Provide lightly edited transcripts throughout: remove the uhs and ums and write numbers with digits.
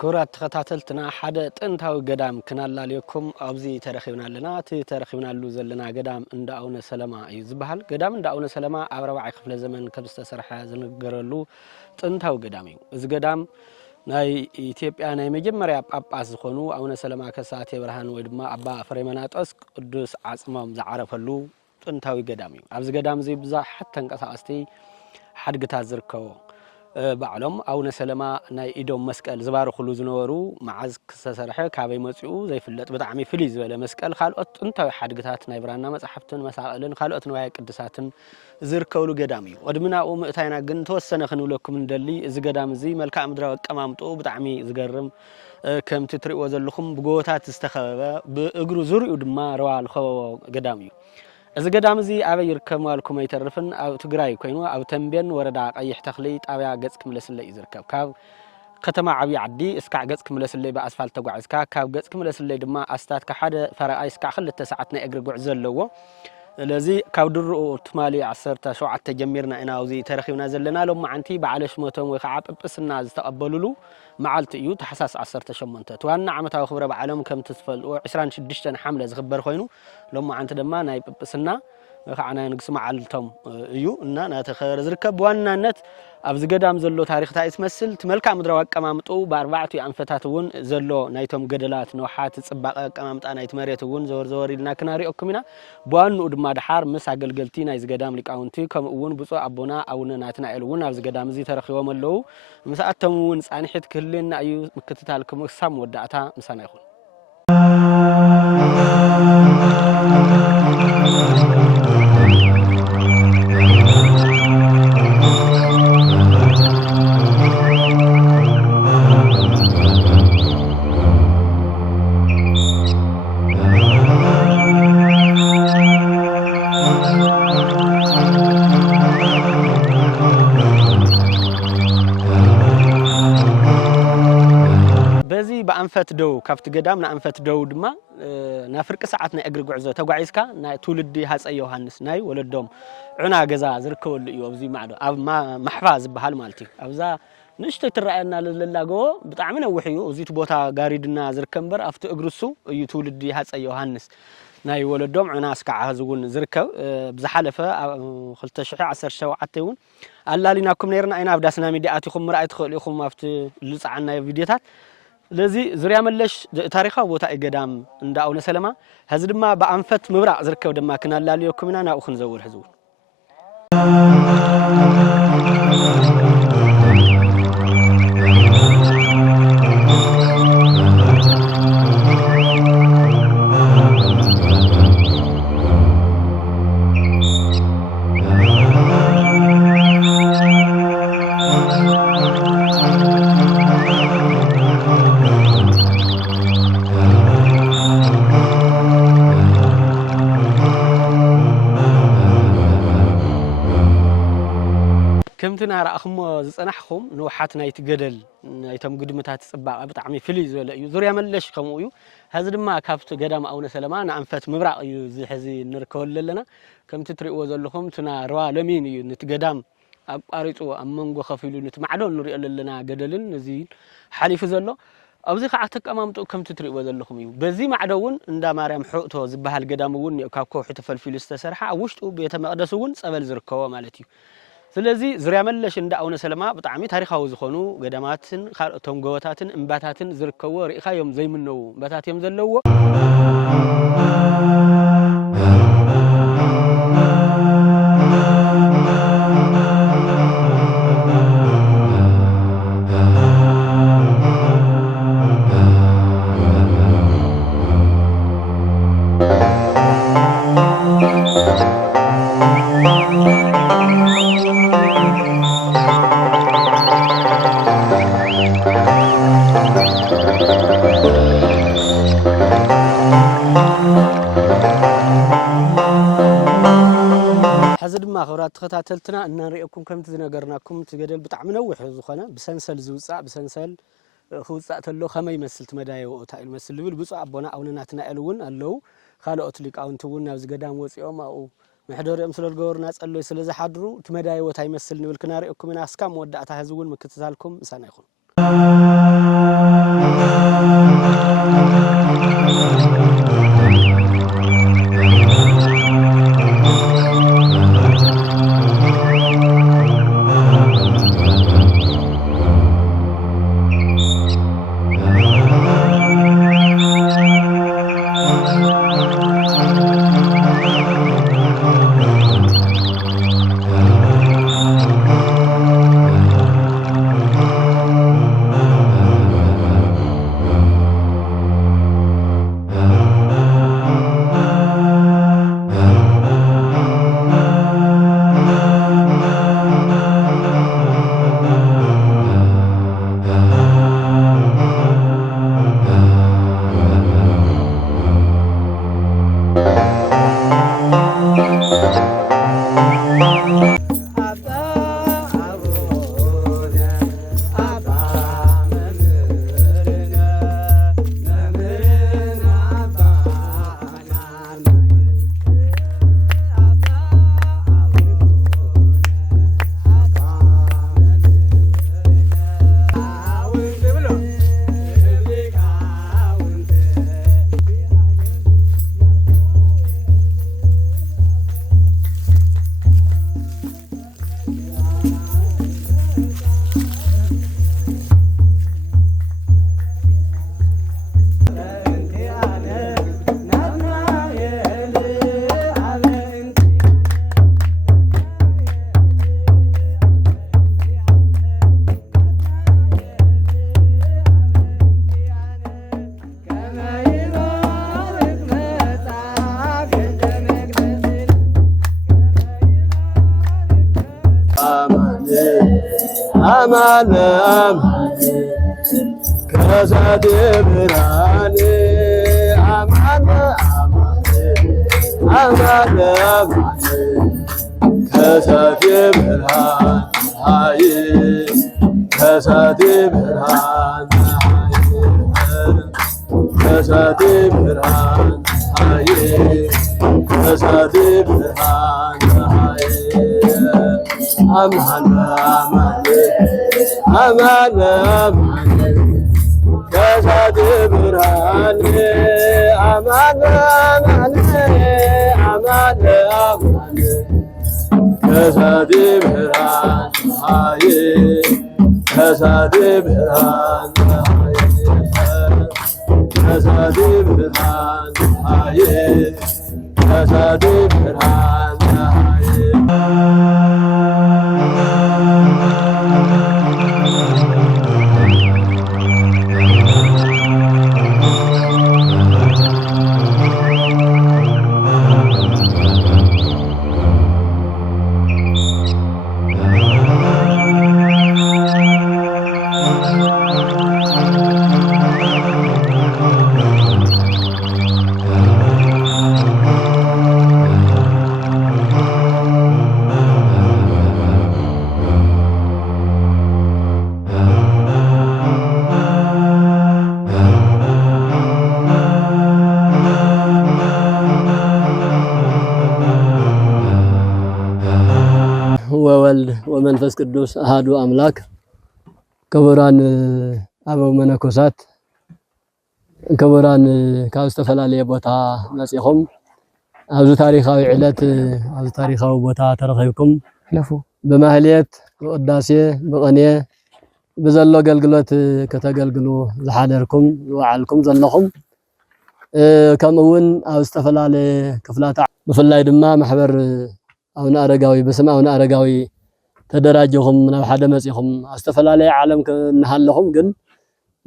كورات تختاتلتنا حدا ጥንታዊ ገዳም ክናላልየኩም ኣብዚ ተረኺብና ኣለና እቲ ተረኺብናሉ ዘለና ገዳም እንዳ ኣውነ ሰለማ እዩ ዝበሃል ገዳም እንዳ ኣውነ ሰለማ ኣብ 4ይ ክፍለ ዘመን ከም ዝተሰርሐ ዝነገረሉ ጥንታዊ ገዳም እዩ እዚ ገዳም ናይ ኢትዮጵያ ናይ መጀመርያ ጳጳስ ዝኾኑ ኣውነ ሰለማ ከሳቴ ብርሃን ወይ ድማ ኣባ ፍሬመናጦስ ቅዱስ ዓጽሞም ዝዓረፈሉ ጥንታዊ ገዳም እዩ ኣብዚ ገዳም እዚ ብዙሓት ተንቀሳቐስቲ ሓድግታት ዝርከቦ بعلم أو نسلما ناي إيدهم مسكال زبارخلو زنورو معز كسرحة كابي مسيو زي فلت بتعمي فليز ولا مسكال خالقت أنت واحد قطعت نايبرانا مسحفتن مسائلن خالقت نوايا قدساتن زركولو قدامي ودمنا تاينا جن توسنا خنو لكم من دلي إذا قدام زي ملكا مدرا كمامتو بتعمي زقرم كم تتري وزلخم بقوتات استخبا بأجرو زري ودما روال خو قدامي إذا قدام زي أبي يركب مالكم يترفن أو تجراي كينو أو تنبين وردا أي تخليط أو يعجزكم لسه يزركب كاب ختمة عبي عدي إسكع جزكم لسه بأسفلت تقع إسكع كاب جزكم لسه دما أستات كحدا فرق إسكع خلت تسعتنا أجر جعزل لوا الذي كودر تمالي عصرت شو عت تجميرنا أنا وزي تاريخي ونازلنا لهم عنتي بعلش موتهم وخعب بس الناس تقبلوا له معلت يو تحساس عصرت شمنته تونا عمتها خبرة بعلم كم تسفل وعشران شدشتن حملة زخبر خينو لما عنت دما نايب بسنا خعنا نقسم علتهم يو إننا نتخير زركب وانا نت أبز قدام زلو تاريخ تايس مسل تملكا مدروا كمامتو بأربعة أنفتاتون زلو نايتهم قدلات نوحات تسبق كمامت أنا يتمريتون زور لنا كناري أكمنا بوان ودما دحار مسا قلقلتي نايز قدام لك أونتي كم أون بصو أبونا أو ناتنا إلون أبز قدام زي تاريخ يوم اللو مساعدتهم ون سانحيت كلنا أيو مكتتالكم سام ودعتا مسانا يخون أنفت دو كافت قدام نأنفت دو دما نافرق ساعتنا أجر جعزة تقعيسكا نا تولدي هاس أي يوحنس ناي ولا الدوم عنا جزا زركوا اللي يوزي معده أو ما محفاظ بحال مالتي أبزا نشتت رأينا للاجو بتعملنا وحيو وزيت بوتا قاريدنا زركمبر أفت أجرسو يتولدي هاس أي يوحنس ناي ولا الدوم عنا سكع هزون زركوا بزحلفة خلت شحيع عسر شو عتيون الله لناكم نيرنا أنا بدأسنا ميدياتكم رأيت خليكم أفت لص عنا فيديوهات لذي زريا ملش تاريخه وتا قدام عند أونا سلمة هذا ما بأنفت مبرع زركوا دما كنا لاليوكم أنا أخن زور حزور كمتنا رأخم زنحهم نوحات نايت جدل نايتم قدمتها تسبع بطعمي فليز ولا يزوري ملش خمويو هذا ما كافت قدام أو نسلمان أنفت مبرع يزي حزي نركول لنا كم تتري وزلهم تنا روا لمين نتقدام أريتو أمنجو خفيلو نتمعلون نري لنا جدلن نزيل حليف زلو أبزي خاطك أمامتو كم تتري وزلهم يو بزي معدون عند مريم حوتو زبها القدام ون كاكو حتفل في الاستسرحة وشتو بيتمقدسون سبل زركوا مالتي ስለዚህ ዝርያ መለሽ እንደ ኣውነ ሰለማ በጣም ታሪኻዊ ዝኾኑ ገዳማትን ካልኦቶም ጎቦታትን እምባታትን ዝርከቦ ሪኢኻ ዮም ዘይምነው እምባታት እዮም ዘለዎ ሕዚ ድማ ክብራት ተኸታተልትና እናንሪአኩም ከምቲ ዝነገርናኩም እቲ ገደል ብጣዕሚ ነዊሕ ዝኾነ ብሰንሰል ዝውፃእ ብሰንሰል ክውፃእ ተሎ ከመይ ይመስል ትመዳየው እንታይ ይመስል ዝብል ብፁዕ ኣቦና ኣቡነ ናትናኤል እውን ኣለው ካልኦት ሊቃውንቲ እውን ናብዚ ገዳም ወፂኦም ኣብኡ ምሕደሮኦም ስለዝገበሩና ፀሎይ ስለዝሓድሩ ትመዳየው እንታይ ይመስል ንብል ክናሪአኩም ኢና እስካብ መወዳእታ ሕዚ እውን ምክትታልኩም ምሳና ይኹን አማን ከሳቴ ብርሃን አማን አማን ከሳቴ ብርሃን አይ ከሳቴ ብርሃን ከሳቴ ብርሃን አይ ከሳቴ ብርሃን አይ አማን አማን ከሳቴ ብርሃን አማን አማን ከሳቴ ብርሃን አይ ከሳቴ ብርሃን አይ ከሳቴ ብርሃን አይ ከሳቴ ብርሃን አይ ወወልድ ወመንፈስ ቅዱስ አሃዱ አምላክ ክቡራን አበው መነኮሳት ክቡራን ካብ ዝተፈላለየ ቦታ መፂኹም ኣብዚ ታሪኻዊ ዕለት ኣብዚ ታሪኻዊ ቦታ ተረኺብኩም ብማህሌት ብቅዳሴ ብቅኔ ብዘሎ አገልግሎት ከተገልግሉ ዝሓደርኩም ዝወዓልኩም ዘለኹም ከምኡ እውን ኣብ ዝተፈላለየ ክፍላት ብፍላይ ድማ ማሕበር አቡነ አረጋዊ በስመ አቡነ አረጋዊ ተደራጀኹም ናብ ሓደ መፂኹም ዝተፈላለዩ ዓለም እናሃለኹም ግን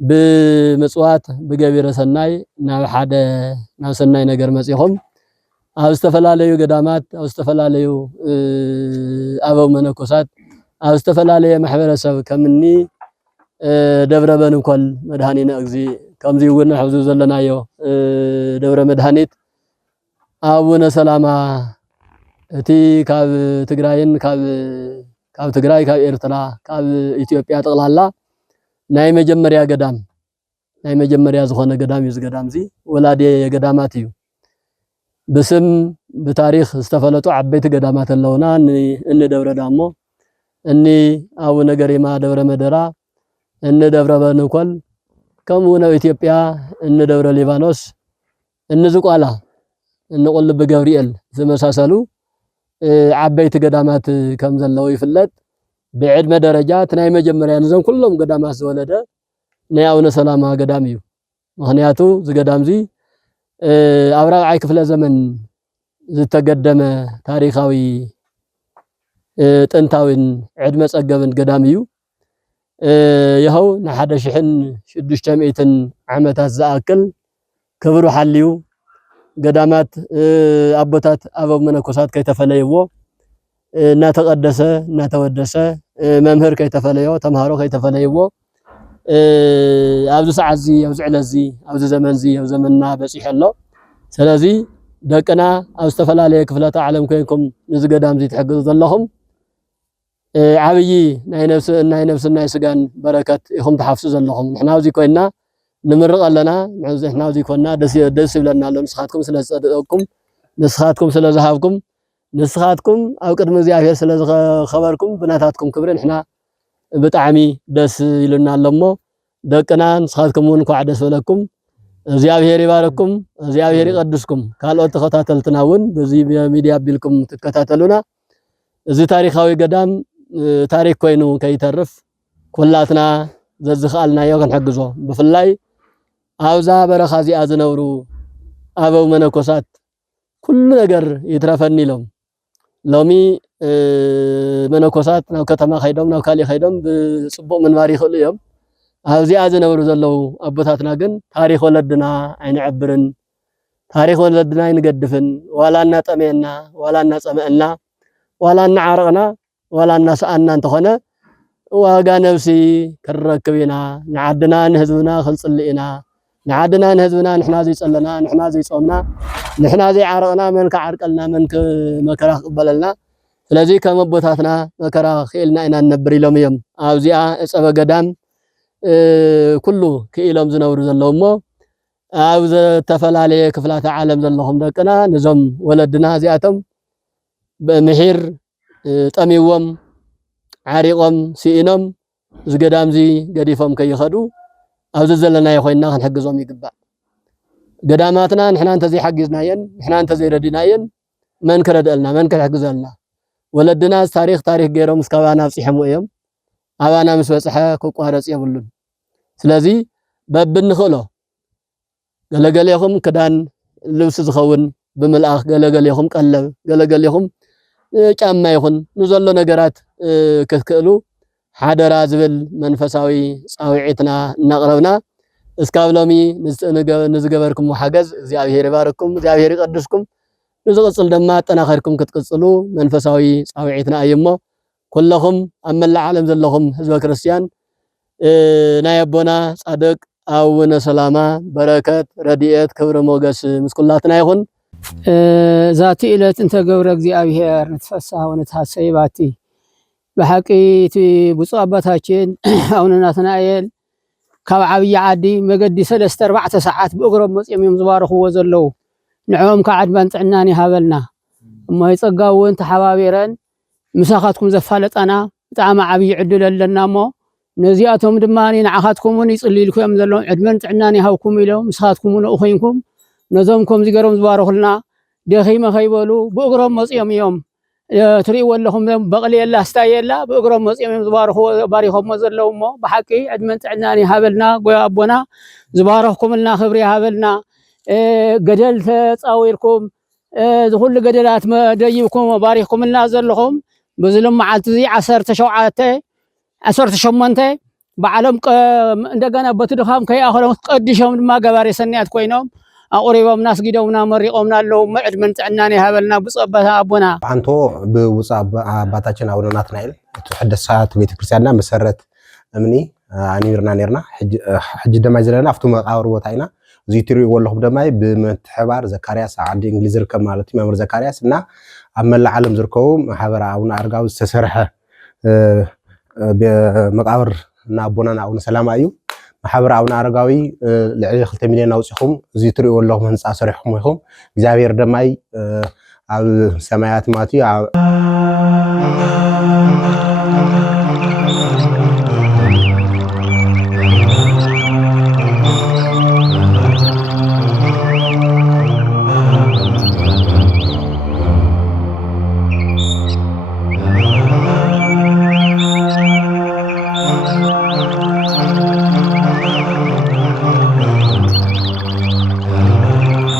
ብምጽዋት ብገቢረ ሰናይ ናብ ሓደ ናብ ሰናይ ነገር መፂኹም ኣብ ዝተፈላለዩ ገዳማት ኣብ ዝተፈላለዩ ኣበው መነኮሳት ኣብ ዝተፈላለየ ማሕበረሰብ ከምኒ ደብረ በንኮል መድኃኒነ እግዚእ ከምዚ እውን ሕዙ ዘለናዮ ደብረ መድኃኒት አቡነ ሰላማ እቲ ካብ ትግራይን ካብ ትግራይ ካብ ኤርትራ ካብ ኢትዮጵያ ጠቅላላ ናይ መጀመርያ ገዳም ናይ መጀመርያ ዝኾነ ገዳም እዩ ገዳም እዚ ወላዴ ገዳማት እዩ ብስም ብታሪኽ ዝተፈለጡ ዓበይቲ ገዳማት ኣለውና እኒ ደብረ ዳሞ እኒ አቡነ ገሪማ ደብረ መደራ እኒ ደብረ በንኮል ከምኡ ነው ኢትዮጵያ እኒ ደብረ ሊባኖስ እኒ ዝቋላ እኒ ቁልቢ ገብርኤል ዝመሳሰሉ ዓበይቲ ገዳማት ከም ዘለው ይፍለጥ ብዕድመ ደረጃ ናይ መጀመርያ ነዞም ኩሎም ገዳማት ዝወለደ ናይ አቡነ ሰላማ ገዳም እዩ ምክንያቱ ዝገዳም እዚ ኣብ 4ይ ክፍለ ዘመን ዝተገደመ ታሪኻዊ ጥንታዊን ዕድመ ፀገብን ገዳም እዩ ይኸው ን1600 ዓመታት ዝኣክል ክብሩ ሓልዩ ገዳማት ኣቦታት ኣበው መነኮሳት ከይተፈለይዎ እናተቀደሰ እናተወደሰ መምህር ከይተፈለዮ ተምሃሮ ከይተፈለይዎ ኣብዚ ሰዓት እዚ ኣብዚ ዕለት እዚ ኣብዚ ዘመን እዚ ኣብ ዘመንና በፂሕ ኣሎ ስለዚ ደቅና ኣብ ዝተፈላለየ ክፍላት ዓለም ኮይንኩም ነዚ ገዳም እዚ ትሕግዙ ዘለኹም ዓብይ ናይ ነፍስን ናይ ስጋን በረከት ኢኹም ትሓፍሱ ዘለኹም ንሕና ኣብዚ ኮይና ንምርቕ ኣለና ንሕና ኣብዚ ኮይና ደስ ይብለና ኣሎ ንስኻትኩም ስለ ዝፀደቕኩም ንስኻትኩም ስለ ዝሃብኩም ንስኻትኩም ኣብ ቅድሚ እግዚአብሔር ስለ ዝኸበርኩም ብናታትኩም ክብሪ ንሕና ብጣዕሚ ደስ ይሉና ኣለሞ ደቅና ንስኻትኩም እውን ኳዕ ደስ በለኩም እግዚአብሔር ይባረኩም እግዚአብሔር ይቀድስኩም ካልኦት ተኸታተልትና እውን በዚ ሚድያ ቢልኩም ትከታተሉና እዚ ታሪኻዊ ገዳም ታሪክ ኮይኑ ከይተርፍ ኩላትና ዘዝኻልናዮ ክንሕግዞ ብፍላይ ኣብዛ በረኻ እዚኣ ዝነብሩ ኣበው መነኮሳት ኩሉ ነገር ይትረፈኒ ኢሎም ሎሚ መነኮሳት ናብ ከተማ ኸይዶም ናብ ካሊእ ኸይዶም ብጽቡቕ ምንባር ይኽእሉ እዮም ኣብዚኣ ዝነብሩ ዘለው ኣቦታትና ግን ታሪኽ ወለድና ኣይንዕብርን ታሪኽ ወለድና ኣይንገድፍን ዋላ እናጠመየና ዋላ እናፀመአና ዋላ እናዓረቕና ዋላ እናሰኣና እንተኾነ ዋጋ ነፍሲ ክንረክብ ኢና ንዓድና ንህዝብና ክንጽልእ ኢና ንዓድና ንህዝብና ንሕና ዘይጸለና ንሕና ዘይጾምና ንሕና ዘይዓረቕና መን ከዓርቀልና መን መከራ ክቅበለልና ስለዚ ከም ኣቦታትና መከራ ክኢልና ኢና ነብር ኢሎም እዮም ኣብዚኣ ዕፀበ ገዳም ኩሉ ክኢሎም ዝነብሩ ዘለው እሞ ኣብ ዝተፈላለየ ክፍላት ዓለም ዘለኹም ደቅና ነዞም ወለድና እዚኣቶም ብምሒር ጠሚዎም ዓሪቆም ሲኢኖም ዝገዳም እዚ ገዲፎም ከይኸዱ ኣብዚ ዘለና ኮይንና ክንሕግዞም ይግባእ ገዳማትና ንሕና እንተዘይሓጊዝናየን ንሕና እንተዘይረዲናየን መን ክረድአልና መን ክሕግዘልና ወለድና ታሪኽ ገይሮም እስካባና ኣብፂሖም እዮም ኣባና ምስ በፅሐ ክቋረፅ የብሉን ስለዚ በብንኽእሎ ገለገሌኹም ክዳን ልብሲ ዝኸውን ብምልኣኽ ገለገሌኹም ቀለብ ገለገሌኹም ጫማ ይኹን ንዘሎ ነገራት ክትክእሉ ሓደራ ዝብል መንፈሳዊ ፃውዒትና እናቕረብና እስካብ ሎሚ ንዝገበርኩም ሓገዝ እግዚአብሔር ይባርኩም እግዚአብሔር ይቀድስኩም ንዝቕፅል ድማ ኣጠናኸርኩም ክትቅፅሉ መንፈሳዊ ፃውዒትና እዩሞ ኩለኹም ኣብ መላእ ዓለም ዘለኹም ህዝበ ክርስቲያን ናይ ኣቦና ጻድቅ ኣቡነ ሰላማ በረከት ረድኤት ክብሪ ሞገስ ምስ ኩላትና ይኹን ዛቲ ዕለት እንተ ገብረ እግዚአብሔር ንትፈሳህ ወንትሐሰይ ባቲ በሐቂ እቲ ብፁዕ አባታችን አቡነ ናትናኤል ካብ ዓብይ ዓዲ መገዲ 3-4 ሰዓት ብእግሮም መፅኦም እዮም ዝባረኽዎ ዘለው ንዕኦም ከዓድባን ጥዕናን ይሃበልና እሞ ይፀጋውን ተሓባቢረን ምሳኻትኩም ዘፋለጣና ብጣዕሚ ዓብይ ዕድል ኣለና እሞ ነዚኣቶም ድማ ንዓኻትኩምን ይጽልይልኩም እዮም ዘለው ዕድመን ጥዕናን ይሃብኩም ኢሎም ምሳኻትኩም ነው ኮይንኩም ነዞም ከምዚ ገይሮም ዝባረኹልና ደኺመ ከይበሉ ብእግሮም መፅኦም እዮም ትሪእዎ ኣለኹም በቕሊ የላ ስታይ የላ ብእግሮም መፅኦም እዮም ዝባረኽዎ ባሪኾሞ ዘለው እሞ ብሓቂ ዕድመን ጥዕናን ይሃበልና ጎያ ኣቦና ዝባረኽኩምልና ክብሪ ይሃበልና ገደል ተፃዊርኩም ዝኩሉ ገደላት ደይብኩም ባሪኽኩምልና ዘለኹም በዝሎም መዓልቲ እዚ 18 በዓሎም እንደገና በትድኻም ከይኣኸሎም ቀዲሾም ድማ ገባሬ ሰናያት ኮይኖም ኣቁሪቦምና ስጊዶምና መሪቆምና ኣለው ዕድመን ጥዕናን ይሃበልና ብፁዕ ኣቦና አንቶ ብውፃ አባታችን አቡነ ናትናኤል ተሐደሳት ቤተክርስቲያንና መሰረት እምኒ ኣኒርና ነርና ሕጂ ደማ ዘለና ኣፍቱ መቃብር ቦታ ኢና زيتري والله بدماي بمتحبار زكرياس عدي انجليز ركب مالتي مامور زكرياس እና አመላ ዓለም ዝርከቡ ማህበረ አቡነ አረጋዊ ዝተሰርሐ በመቃብር እና አቦናና አቡነ ሰላማ እዩ ማህበረ አቡነ አረጋዊ ልዕሊ 2 ሚሊዮን አውጽኹም ዝይትሪኡ ኣለኹም ህንጻ ሰሪሕኩም ኢኹም እግዚአብሔር ደማይ ኣብ ሰማያት ማትዩ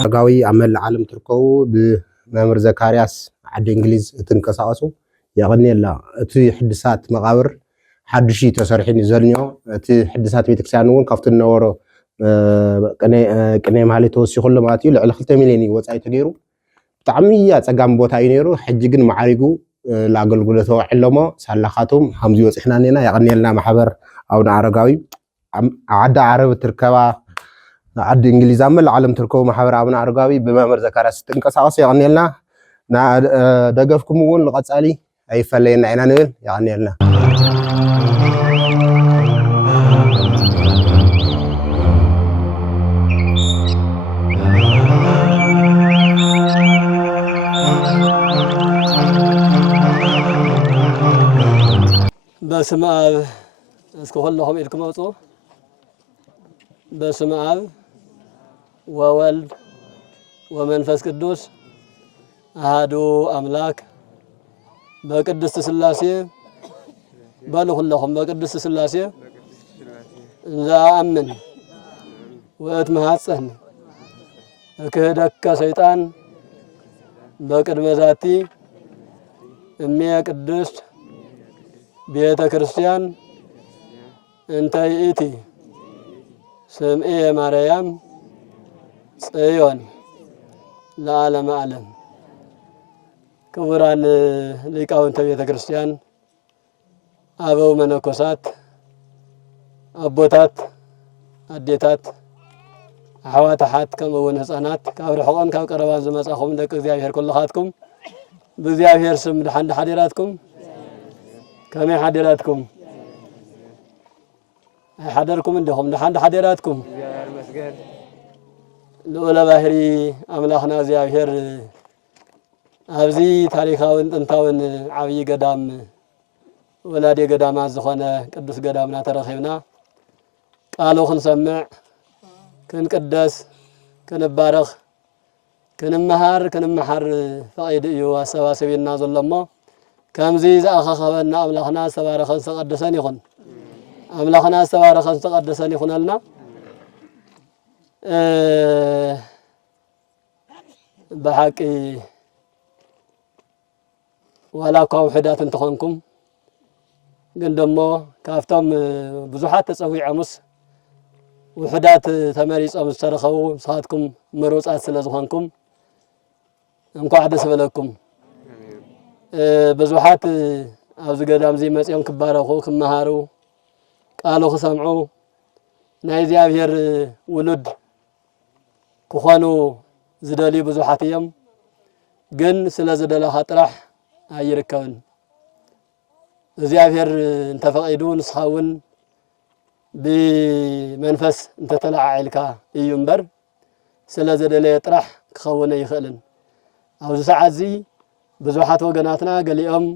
አረጋዊ አመል ዓለም ትርከቡ በመምህር ዘካርያስ ዓዲ እንግሊዝ ትንቀሳቀሱ ያቀኒላ እቲ ሕድሳት መቃብር ሓድሺ ተሰሪሕን ዘልኒዮ እቲ ሕድሳት ቤተክርስትያን እውን ካብቲ ነበሮ ቅኔ ማህሌት ተወሲኹሉ ማለት እዩ ልዕሊ 2 ሚሊዮን ወጻኢ ተገይሩ ብጣዕሚ ኣፀጋሚ ቦታ እዩ ነይሩ ሕጂ ግን ማዕሪጉ ለአገልግሎት ተውዕሎሞ ሳላኻቶም ሃምዚ ወጽሕና ነና ያቀኒልና ማሕበር አቡነ አረጋዊ ዓዲ ዓረብ ትርከባ ዓዲ እንግሊዝ አመል ዓለም ትርከቡ ማሕበር አቡነ አረጋዊ በመምህር ዘካርያስ ትንቀሳቀሱ ያቀኒልና ና ደገፍኩም እውን ለቀጻሊ አይፈለየና ኢና ንብል ያቀኒልና በስመ አብ እስከ ሁሉም ኢልኩም አውጡ በስመ አብ ወወልድ ወመንፈስ ቅዱስ አሐዱ አምላክ በቅድስት ሥላሴ በልሁለሁም በቅድስት ሥላሴ ዘአምን ወእትመሐፀን እክህደከ ሰይጣን በቅድመ ዛቲ እሜ ቅድስት ቤተ ክርስቲያን እንተ ይእቲ ስምኤ ማርያም ጽዮን ለዓለመ ዓለም። ክቡራን ሊቃውንተ ቤተ ክርስቲያን፣ አበው መነኮሳት፣ አቦታት፣ አዴታት፣ አሕዋታት ከምኡውን ህፃናት ካብ ርሑቕን ካብ ቀረባን ዝመጻኹም ደቂ እግዚአብሔር ኩልኻትኩም ብእግዚአብሔር ስም ድሓን ሓዲራትኩም ከመይ ሓዲራትኩም حضركم عندهم لحد حضراتكم لولا ባህሪ አምላኽና እግዚአብሔር ኣብዚ ታሪኻውን ጥንታውን ዓብይ ገዳም ወላዲ ገዳማት ዝኾነ ቅዱስ ገዳምና ተረኺብና ቃሉ ክንሰምዕ ክንቅደስ ክንባረኽ ክንመሃር ፈቂድ እዩ ኣሰባሰቢና ዘሎሞ ከምዚ ዝኣኸኸበና አምላኽና ዝተባረኸን ዝተቐደሰን ይኹን አምላኽና ዝተባረኸን ዝተቐደሰን ይኹነልና በሐቂ ዋላ እኳ ውሕዳት እንትኾንኩም ግን ደሞ ካብቶም ብዙሓት ተፀዊዖሙስ ውሕዳት ተመሪፆም ዝተረኸቡ ንስኻትኩም ምሩፃት ስለ ዝኾንኩም እንኳዕ ደስ በለኩም። ብዙሓት ኣብዚ ገዳም እዚ መፅኦም ክባረኹ ክመሃሩ ቃሉ ክሰምዑ ናይ እግዚአብሔር ውሉድ ክኾኑ ዝደልዩ ብዙሓት እዮም። ግን ስለ ዝደለኻ ጥራሕ ኣይርከብን። እግዚአብሔር እንተፈቂዱ ንስኻ እውን ብመንፈስ እንተተለዓዒልካ እዩ እምበር ስለ ዝደለየ ጥራሕ ክኸውን ኣይኽእልን። ኣብዚ ሰዓት እዚ ብዙሓት ወገናትና ገሊኦም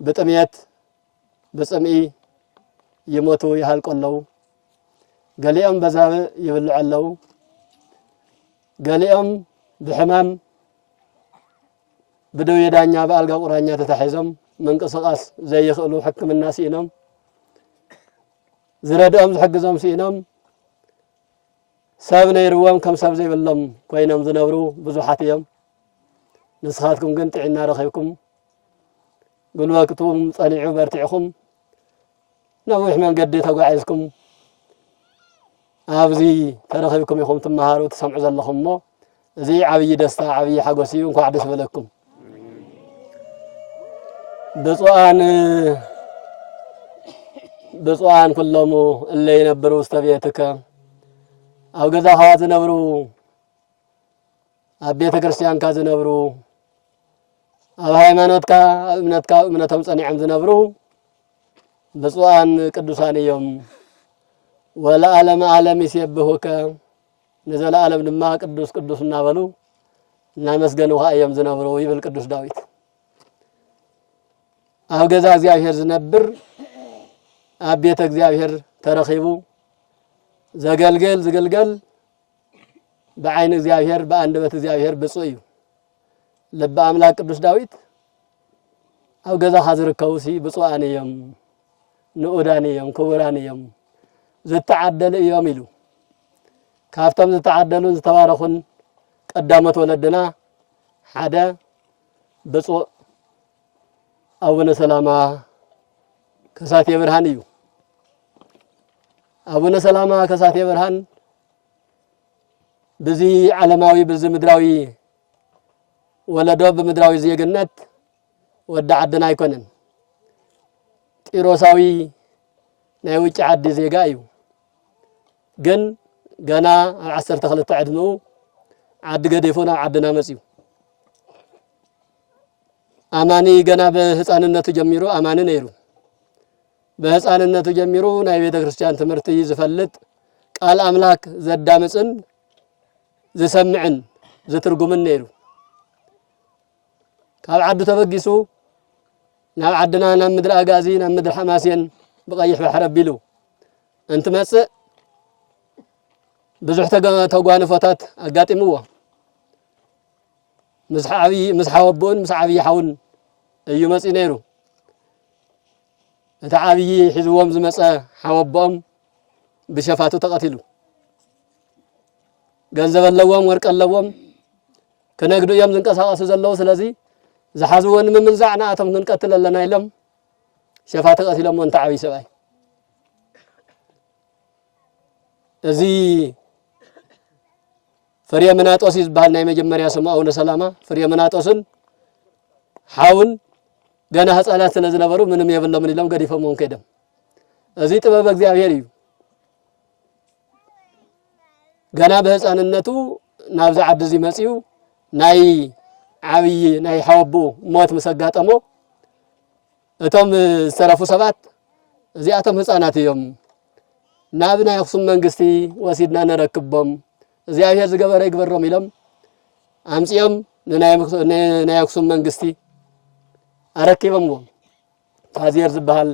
ብጥምየት ብፅምኢ ይሞቱ ይሃልቁ ኣለዉ። ገሊኦም በዛብእ ይብልዑ ኣለዉ። ገሊኦም ብሕማም ብደዌ ዳኛ ብኣልጋ ቁራኛ ተታሒዞም ምንቅስቃስ ዘይኽእሉ ሕክምና ሲኢኖም ዝረድኦም ዝሕግዞም ሲኢኖም ሰብ ነይርዎም ከም ሰብ ዘይብሎም ኮይኖም ዝነብሩ ብዙሓት እዮም። ንስኻትኩም ግን ጥዕና ረኺብኩም ጉልበትኩም ጸኒዑ በርቲዕኹም ነዊሕ መንገዲ ተጓዒዝኩም ኣብዚ ተረኺብኩም ኢኹም ትመሃሩ ትሰምዑ ዘለኹም እሞ እዚ ዓብይ ደስታ ዓብይ ሓጎስ እዩ። እንኳዕ ደስ በለኩም። ብፁዓን ኩሎሙ እለ ይነብሩ ውስተ ቤትከ ኣብ ገዛኻ ዝነብሩ ኣብ ቤተ ክርስቲያንካ ዝነብሩ ኣብ ሃይማኖትካ እምነቶም ጸኒዖም ዝነብሩ ብፁዓን ቅዱሳን እዮም ወለዓለመ ዓለም ይሴብሑከ ንዘለዓለም ድማ ቅዱስ ቅዱስ እናበሉ እናመስገኑኻ እዮም ዝነብሩ ይብል ቅዱስ ዳዊት። ኣብ ገዛ እግዚአብሔር ዝነብር ኣብ ቤተ እግዚአብሔር ተረኺቡ ዘገልግል ዝግልገል بعين እግዚአብሔር በአንደበት እግዚአብሔር ብፁዕ እዩ። ልበ አምላክ ቅዱስ ዳዊት ኣብ ገዛ ዝርከቡሲ ብፁዓን እዮም ንዑዳን እዮም ክቡራን እዮም ዝተዓደሉ እዮም ኢሉ ካብቶም ዝተዓደሉን ዝተባረኹን ቀዳሞት ወለድና ሓደ ብፁዕ አቡነ ሰላማ ከሳቴ ብርሃን እዩ። አቡነ ሰላማ ከሳቴ ብርሃን በዚ ዓለማዊ በዚ ምድራዊ ወለዶ በምድራዊ ዜግነት ወደ ዓድና አይኮነን ጢሮሳዊ ናይ ውጭ ዓዲ ዜጋ እዩ። ግን ገና ኣብ 12 ዕድሜኡ ዓዲ ገዲፉ ናብ ዓድና መጽዩ አማኒ ገና በህፃንነቱ ጀሚሩ አማኒ ነይሩ። በህፃንነቱ ጀሚሩ ናይ ቤተ ክርስቲያን ትምህርቲ ዝፈልጥ ቃል አምላክ ዘዳምጽን ዝሰምዕን ዝትርጉምን ነይሩ። ካብ ዓዱ ተበጊሱ ናብ ዓድና ናብ ምድር አጋዚ ናብ ምድር ሐማስየን በቀይሕ ባሕር አቢሉ እንትመጽእ ብዙሕ ተጓንፎታት አጋጢምዎ ምስ ሓወቡን ምስ ዓብይ ሓውን እዩ መጽእ ነይሩ። እቲ ዓብይ ሒዝዎም ዝመጸ ሓወቦም ብሸፋቱ ተቀቲሉ ገንዘብ ኣለዎም ወርቅ ኣለዎም ከነግዱ እዮም ዝንቀሳቀሱ ዘለው ስለዚ ዝሓዝዎን ምምንዛዕ ንኣቶም ክንቀትል ኣለና ኢሎም ሸፋቱ ተቀቲሎም ወንታ ዓብይ ሰብኣይ እዚ ፍሬምናጦስ ይዝባል ናይ መጀመርያ ስሙ አቡነ ሰላማ ፍሬምናጦስን ሓውን ገና ህፃናት ስለዝነበሩ ምንም የብሎም ኢሎም ገዲፎም ከይዶም እዚ ጥበብ እግዚአብሔር እዩ። ገና በህፃንነቱ ናብዛ ዓዲ እዚ መጽዩ ናይ ዓብይ ናይ ሓወቡ ሞት መሰጋጠሞ እቶም ዝተረፉ ሰባት እዚኣቶም ህፃናት እዮም ናብ ናይ አክሱም መንግስቲ ወሲድና ነረክቦም እግዚአብሔር ዝገበረ ይግበሮም ኢሎም አምጽዮም ናይ አክሱም መንግስቲ አረኪቦም ታዚር ዝበሃል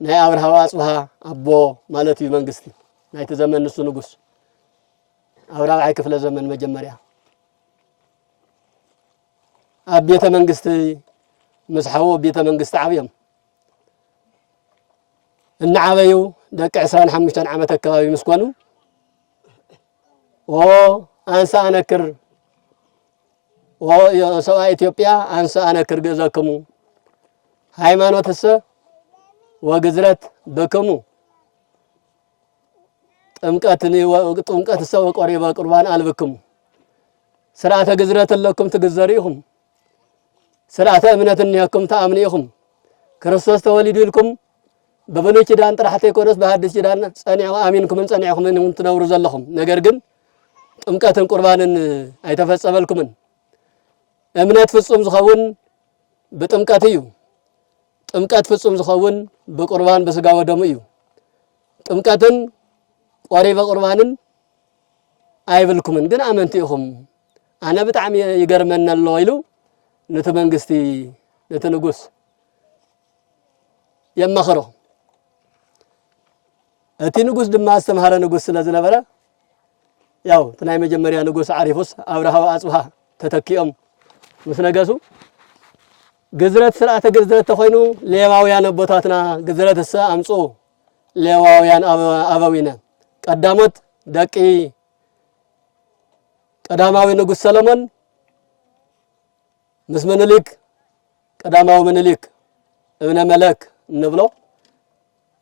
ናይ አብርሃ አጽብሃ አቦ ማለት እዩ መንግስቲ ናይ ተዘመን ንሱ ንጉስ ኣብ ራብዓይ ክፍለ ዘመን መጀመርያ ኣብ ቤተ መንግስቲ መስሓው ቤተ መንግስቲ ዓብዮም እናዓበዩ ደቂ 25 ዓመት አካባቢ ምስኮኑ አንሳ አነክር ሰባ ኢትዮጵያ አንሳ አነክር ገዛከሙ ሃይማኖትሰ ወግዝረት በከሙ ጥምቀት ሰው ቆሪበ ቁርባን አልበክሙ ስርዓተ ግዝረት ለኩም ትግዘሪኹም ስርዓተ እምነትን ይኩም ተአምኒኹም ክርስቶስ ተወሊዱ ኢልኩም በብሉይ ኪዳን ጥራሕተ ይኮነስ በሐዲስ ኪዳን ጸኒዑ አሚንኩም ጸኒዑኩም እንትነብሩ ዘለኹም ነገር ግን ጥምቀትን ቁርባንን አይተፈጸመልኩምን እምነት ፍጹም ዝኸውን በጥምቀት እዩ። ጥምቀት ፍጹም ዝኸውን በቁርባን በስጋ ወደሙ እዩ። ጥምቀትን ቆሪበ ቁርባንን አይብልኩምን ግን አመንቲኹም አነ በጣም ይገርመናል ኢሉ ነተ መንግስቲ ነተ ንጉስ የመኸሮ እቲ ንጉስ ድማ አስተማሃረ ንጉስ ስለዝነበረ ያው ተናይ መጀመሪያ ንጉስ አሪፉስ አብርሃ አጽብሃ ተተኪኦም ምስ ነገሱ ግዝረት ስርዓተ ግዝረት ተኮይኑ ሌዋውያን አቦታትና ግዝረትሰ አምጾ ሌዋውያን አበዊነ ቀዳሞት ደቂ ቀዳማዊ ንጉስ ሰሎሞን ምስ ምኒልክ ቀዳማዊ ምኒልክ እብነ መለክ እንብሎ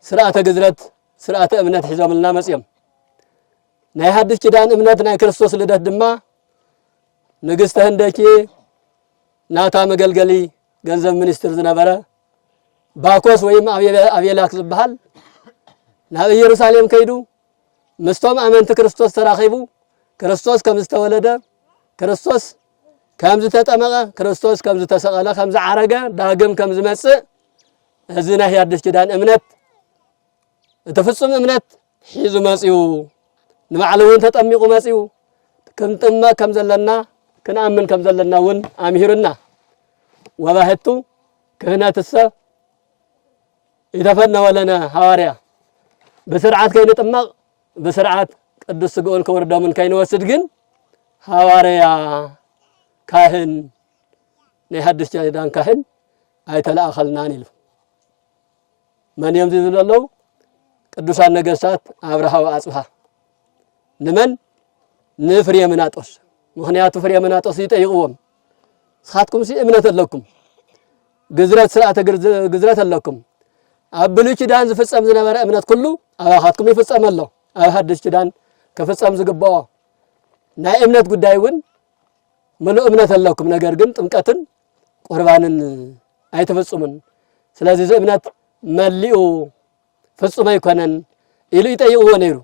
ስርዓተ ግዝረት ስርዓተ እምነት ሒዞምልና መጽዮም ናይ ሐዲስ ኪዳን እምነት ናይ ክርስቶስ ልደት ድማ ንግስተ ህንደኪ ናታ መገልገሊ ገንዘብ ሚኒስትር ዝነበረ ባኮስ ወይም አቤላክ ዝበሃል ናብ ኢየሩሳሌም ከይዱ مستوم أمنت كريستوس تراخيبو كريستوس كم استولد كريستوس كم زتتأمغ كريستوس كم زتسقل كم زعرجة داقم كم زمسء هزنا هي عدش جدان أمنت تفصم أمنت حيزو مسيو نمعلوين تطميقو مسيو كم تما كم زلنا كنا أمن كم زلنا ون أمهرنا وباهتو كهنا تسا يتفنى ولنا حواريا بسرعات كين تطمق بسرعات قدس سقول كوردا من كين وسد جن حواريا كاهن نحدث جدان كاهن أي تلا أخلنا نيلو من يوم ذي الله ቅዱሳን ነገስታት አብርሃ ወአጽብሃ ንመን ንፍሬ መናጦስ ምክንያቱ ፍሬ መናጦስ ይጠይቁዎም ሳትኩም ሲ እምነት አለኩም ግዝረት ስርዓተ ግዝረት አለኩም አብሉይ ኪዳን ዝፍጸም ዝነበረ እምነት ኩሉ አባኻትኩም ይፍጸመሎ አብ ሐዲስ ኪዳን ከፍጸም ዝግባው ናይ እምነት ጉዳይ ውን ሙሉ እምነት አለኩም ነገር ግን ጥምቀትን ቁርባንን አይተፈጽሙን ስለዚህ እምነት መልኡ ፍጹም አይኮነን ኢሉ ይጠይቁ ነይሩ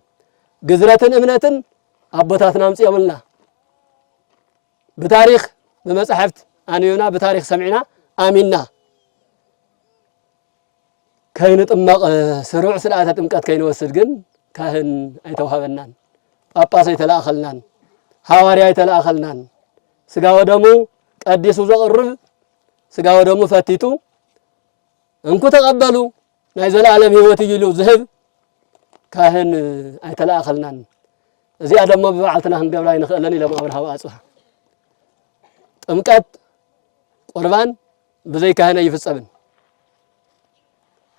ግዝረትን እምነትን አቦታትና አምጽየውልና በታሪክ በመጽሐፍት አንዩና በታሪክ ሰምዕና አሚና ከይን ጥማቅ ስሩዕ ስርዓተ ጥምቀት ከይን ወስድ ግን ካህን አይተውሃበናን ጳጳስ አይተላኸልናን ሐዋርያ አይተላኸልናን ስጋ ወደሙ ቀዲሱ ዘቅርብ ስጋ ወደሙ ፈቲቱ እንኩ ተቀበሉ ናይ ዘላለም ህይወት ይሉ ዝህብ ካህን አይተላኸልናን እዚያ ደሞ በዓልትና ክንገብራ ይንኽእለን ኢሎም አብርሃ ወአጽብሃ ጥምቀት ቁርባን በዘይ ካህን ይፍጸምን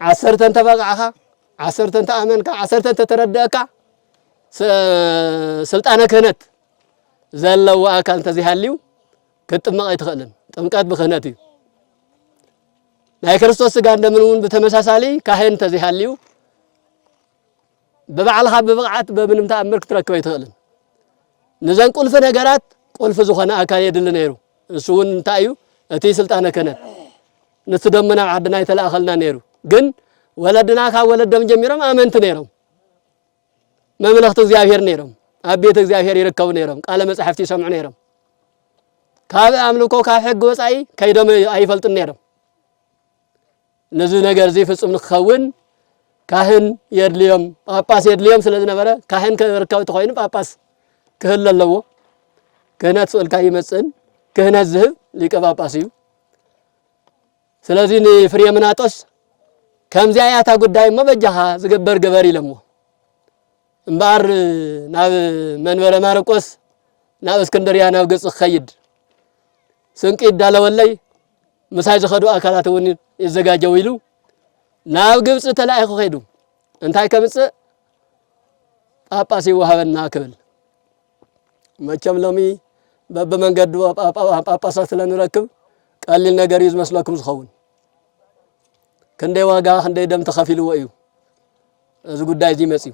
10 ተበቃኻ 10 ተአመንካ 10 ተተረዳካ ስልጣነ ክህነት ዘለው አካል ተዚሃልዩ ክትጥመቕ አይትኽእልን ጥምቀት ብክህነት እዩ ናይ ክርስቶስ ስጋ እንደምንውን በተመሳሳሊ ካህን ተዚሃልዩ በበዓልኻ በብቅዓት በምንም ተአምር ክትረክብ አይትኽእልን ንዘን ቁልፍ ነገራት ቁልፍ ዝኾነ አካል የድል ነይሩ እሱውን እንታዩ እቲ ስልጣነ ክህነት ንሱ ደመና ዓድና ይተላኸልና ነይሩ ግን ወለድና ካብ ወለደም ጀሚሮም አመንት ነይሮም መምለኽቲ እግዚአብሔር ነይሮም ኣብ ቤተ እግዚአብሔር ይርከቡ ነይሮም ቃለ መጻሕፍቲ ይሰምዑ ነይሮም ካብ አምልኮ ካብ ሕግ ወጻኢ ከይዶም አይፈልጥን ነይሮም ነዚ ነገር እዚ ፍጹም ንክኸውን ካህን የድልዮም ጳጳስ የድልዮም ስለዝነበረ ካህን ከርከብ ተኮይኑ ጳጳስ ክህል ኣለዎ ክህነት ስእልካ ይመጽን ክህነት ዝህብ ሊቀ ጳጳስ እዩ ስለዚህ ንፍሬምናጦስ ከምዚ አያታ ጉዳይ መበጃኻ ዝገበር ገበር ኢለሞ እምባር ናብ መንበረ ማርቆስ ናብ እስክንድርያ ናብ ግብጽ ኸይድ ስንቂ ዳለወለይ ምሳይ ዝኸዱ አካላት ውን ይዘጋጀው ኢሉ ናብ ግብጽ ተላኢኹ ኸይዱ እንታይ ከምጽእ ጳጳስ ይወሃበና ክብል መቸም ሎሚ በመንገዱ ጳጳሳት ስለንረክብ ቀሊል ነገር እዩ ዝመስለኩም ዝኸውን ክንደይ ዋጋ ክንደይ ደም ተኸፊልዎ እዩ እዚ ጉዳይ እዚ መጽዩ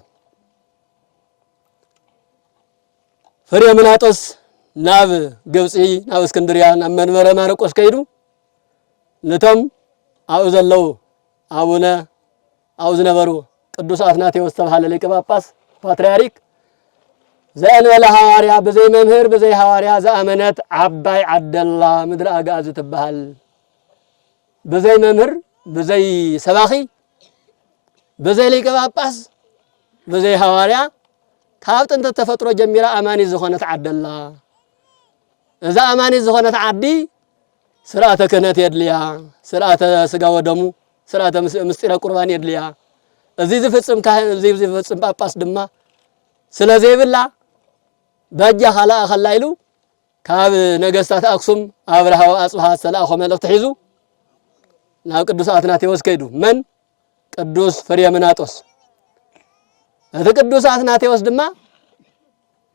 ፍሬምናጦስ ናብ ግብጽ ናብ እስክንድርያ ናብ መንበረ ማርቆስ ከይዱ ነቶም አው ዘለው አቡነ አው ዝነበሩ ቅዱስ አትናቴዎስ ተባሃለ ሊቀ ጳጳስ ፓትርያርክ ዘእንበለ ሐዋርያ በዘይ መምህር በዘይ ሐዋርያ ዘአመነት ዓባይ ዓደላ ምድረ አጋዝ ትባሃል በዘይ መምህር በዘይ ሰባኺ በዘይ ሊቀ ጳጳስ በዘይ ሐዋርያ ካብ ጥንተ ተፈጥሮ ጀሚራ አማኒ ዝኾነት ዓደላ እዛ አማኒ ዝኾነት ዓዲ ስርዓተ ክህነት የድልያ ስርዓተ ስጋ ወደሙ ስርዓተ ምስጢረ ቁርባን የድልያ እዚ ዝፍጽም ካህን እዚ ዝፍጽም ጳጳስ ድማ ስለዘይብላ በጃ ኻላ ኸላይሉ ካብ ነገስታት አክሱም አብርሃ ወአጽብሃ ሰላእኹ መልእክቲ ሒዙ ናብ ቅዱስ አትናቴዎስ ከይዱ መን ቅዱስ ፍሬምናጦስ እቲ ቅዱስ አትናቴዎስ ድማ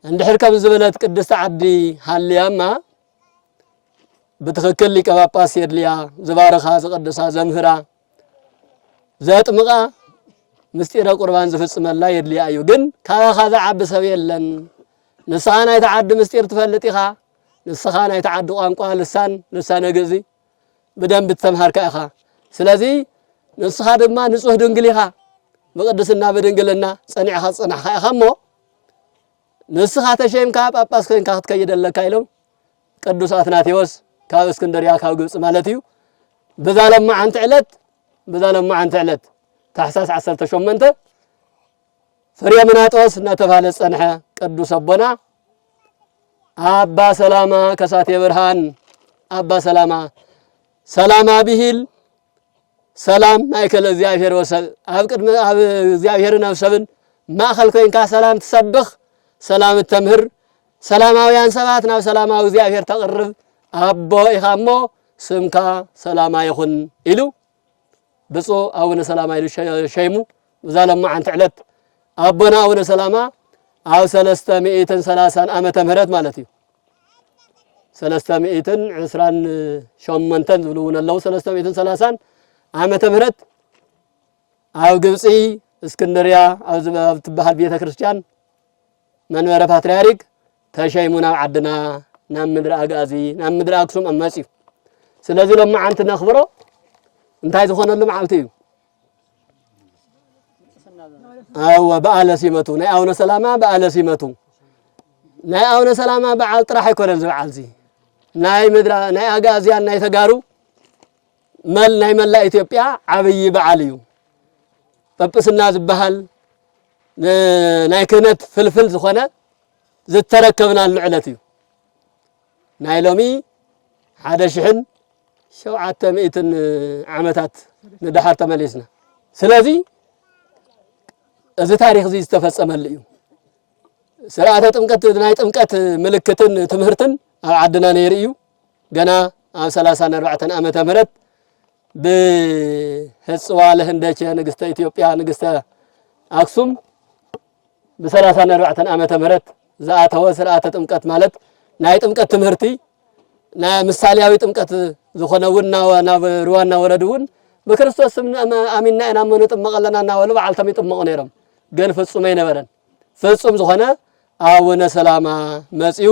እንድሕር ከም ዝበለት ቅድስቲ ዓዲ ሃልያማ بتخكل لي كباباس يدليا زبارخا زقدسا زمهرا زاتمقا مستيرا قربان زفصم الله يدليا ايو ግን ካኻ ዓብ ሰብ የለን ንስኻና ይተዓድ ምስጢር ትፈልጥኻ ንስኻና ይተዓድ ቋንቋ ልሳን ግእዚ በደንብ ተምሃርካ ኢኻ ስለዚህ ንስኻ ድማ ንጹህ ድንግል ኢኻ በቅድስና በድንግልና ጸኒዕኻ ጽናሕኻ ኢኻ ሞ ንስኻ ተሸይምካ ጳጳስ ኮይንካ ክትከይደለካ ኢሎም ቅዱስ አትናቴዎስ ካብ እስክንድርያ ካብ ግብጽ ማለት እዩ በዛለማዓንቲ ዕለት ታሕሳስ 18 ፍሬምናጦስ እናተባለ ጸንሐ ቅዱስ አቦና አባ ሰላማ ከሳቴ ብርሃን አባ ሰላማ ሰላማ ቢሂል ሰላም ማእከል እግዚአብሔር ወሰብ ኣብ ቅድመ ኣብ እግዚአብሔርን ኣብ ሰብን ማእከል ኮይንካ ሰላም ትሰብኽ ሰላም ተምህር ሰላማውያን ሰባት ናብ ሰላማዊ እግዚአብሔር ተቅርብ አቦ ኢኻሞ ስምካ ሰላማ ይኹን ኢሉ ብፁዕ አቡነ ሰላማ ኢሉ ሸይሙ በዛለማዓንቲ ዕለት አቦና አቡነ ሰላማ ኣብ 330 ዓመተ ምህረት ማለት እዩ 328 ዝብሉውን ኣለዉ 330 ዓመተ ምህረት ኣብ ግብጺ እስክንድርያ ኣብ ትበሃል ቤተ ክርስቲያን መንበረ ፓትርያርክ ተሸይሙ ናብ ዓድና ናብ ምድሪ ኣጋዚ ናብ ምድሪ አክሱም ኣመጽዩ ስለዚህ ለማዓንቲ ነኽብሮ እንታይ ዝኾነሉ መዓልቲ እዩ አዎ በዓለ ሲመቱ ናይ አቡነ ሰላማ በዓለ ሲመቱ ናይ አቡነ ሰላማ በዓል ጥራሕ ኣይኮነን ዝበዓልዚ ናይ ምድራ ናይ አጋዝያን ናይ ተጋሩ ናይ መላ ኢትዮጵያ ዓብይ በዓል እዩ ጵጵስና ዝበሃል ናይ ክህነት ፍልፍል ዝኾነ ዝተረከብናሉ ዕለት እዩ ናይ ሎሚ 1700 ዓመታት ንድሓር ተመሊስና ስለዚህ እዚ ታሪክ እዚ ዝተፈጸመሉ እዩ ስርዓተ ጥምቀት ናይ ጥምቀት ምልክትን ትምህርትን ኣብ ዓድና ነይሩ እዩ ገና ኣብ 34 ዓመተ ምህረት በህጽዋለ ህንደቸ ንግስተ ኢትዮጵያ ንግስተ አክሱም ብ34 ዓመተ ምህረት ዘአተወ ስርዓተ ጥምቀት ማለት ናይ ጥምቀት ትምህርቲ ናይ ምሳሌያዊ ጥምቀት ዝኾነውን ናብ ሩዋና ወረድውን በክርስቶስ አሚንና ኢና መኑ ጥመቀለና እናበሉ በዓልቶም ይጥመቁ ነይሮም ግን ፍጹም አይነበረን ፍጹም ዝኾነ አቡነ ሰላማ መጽዩ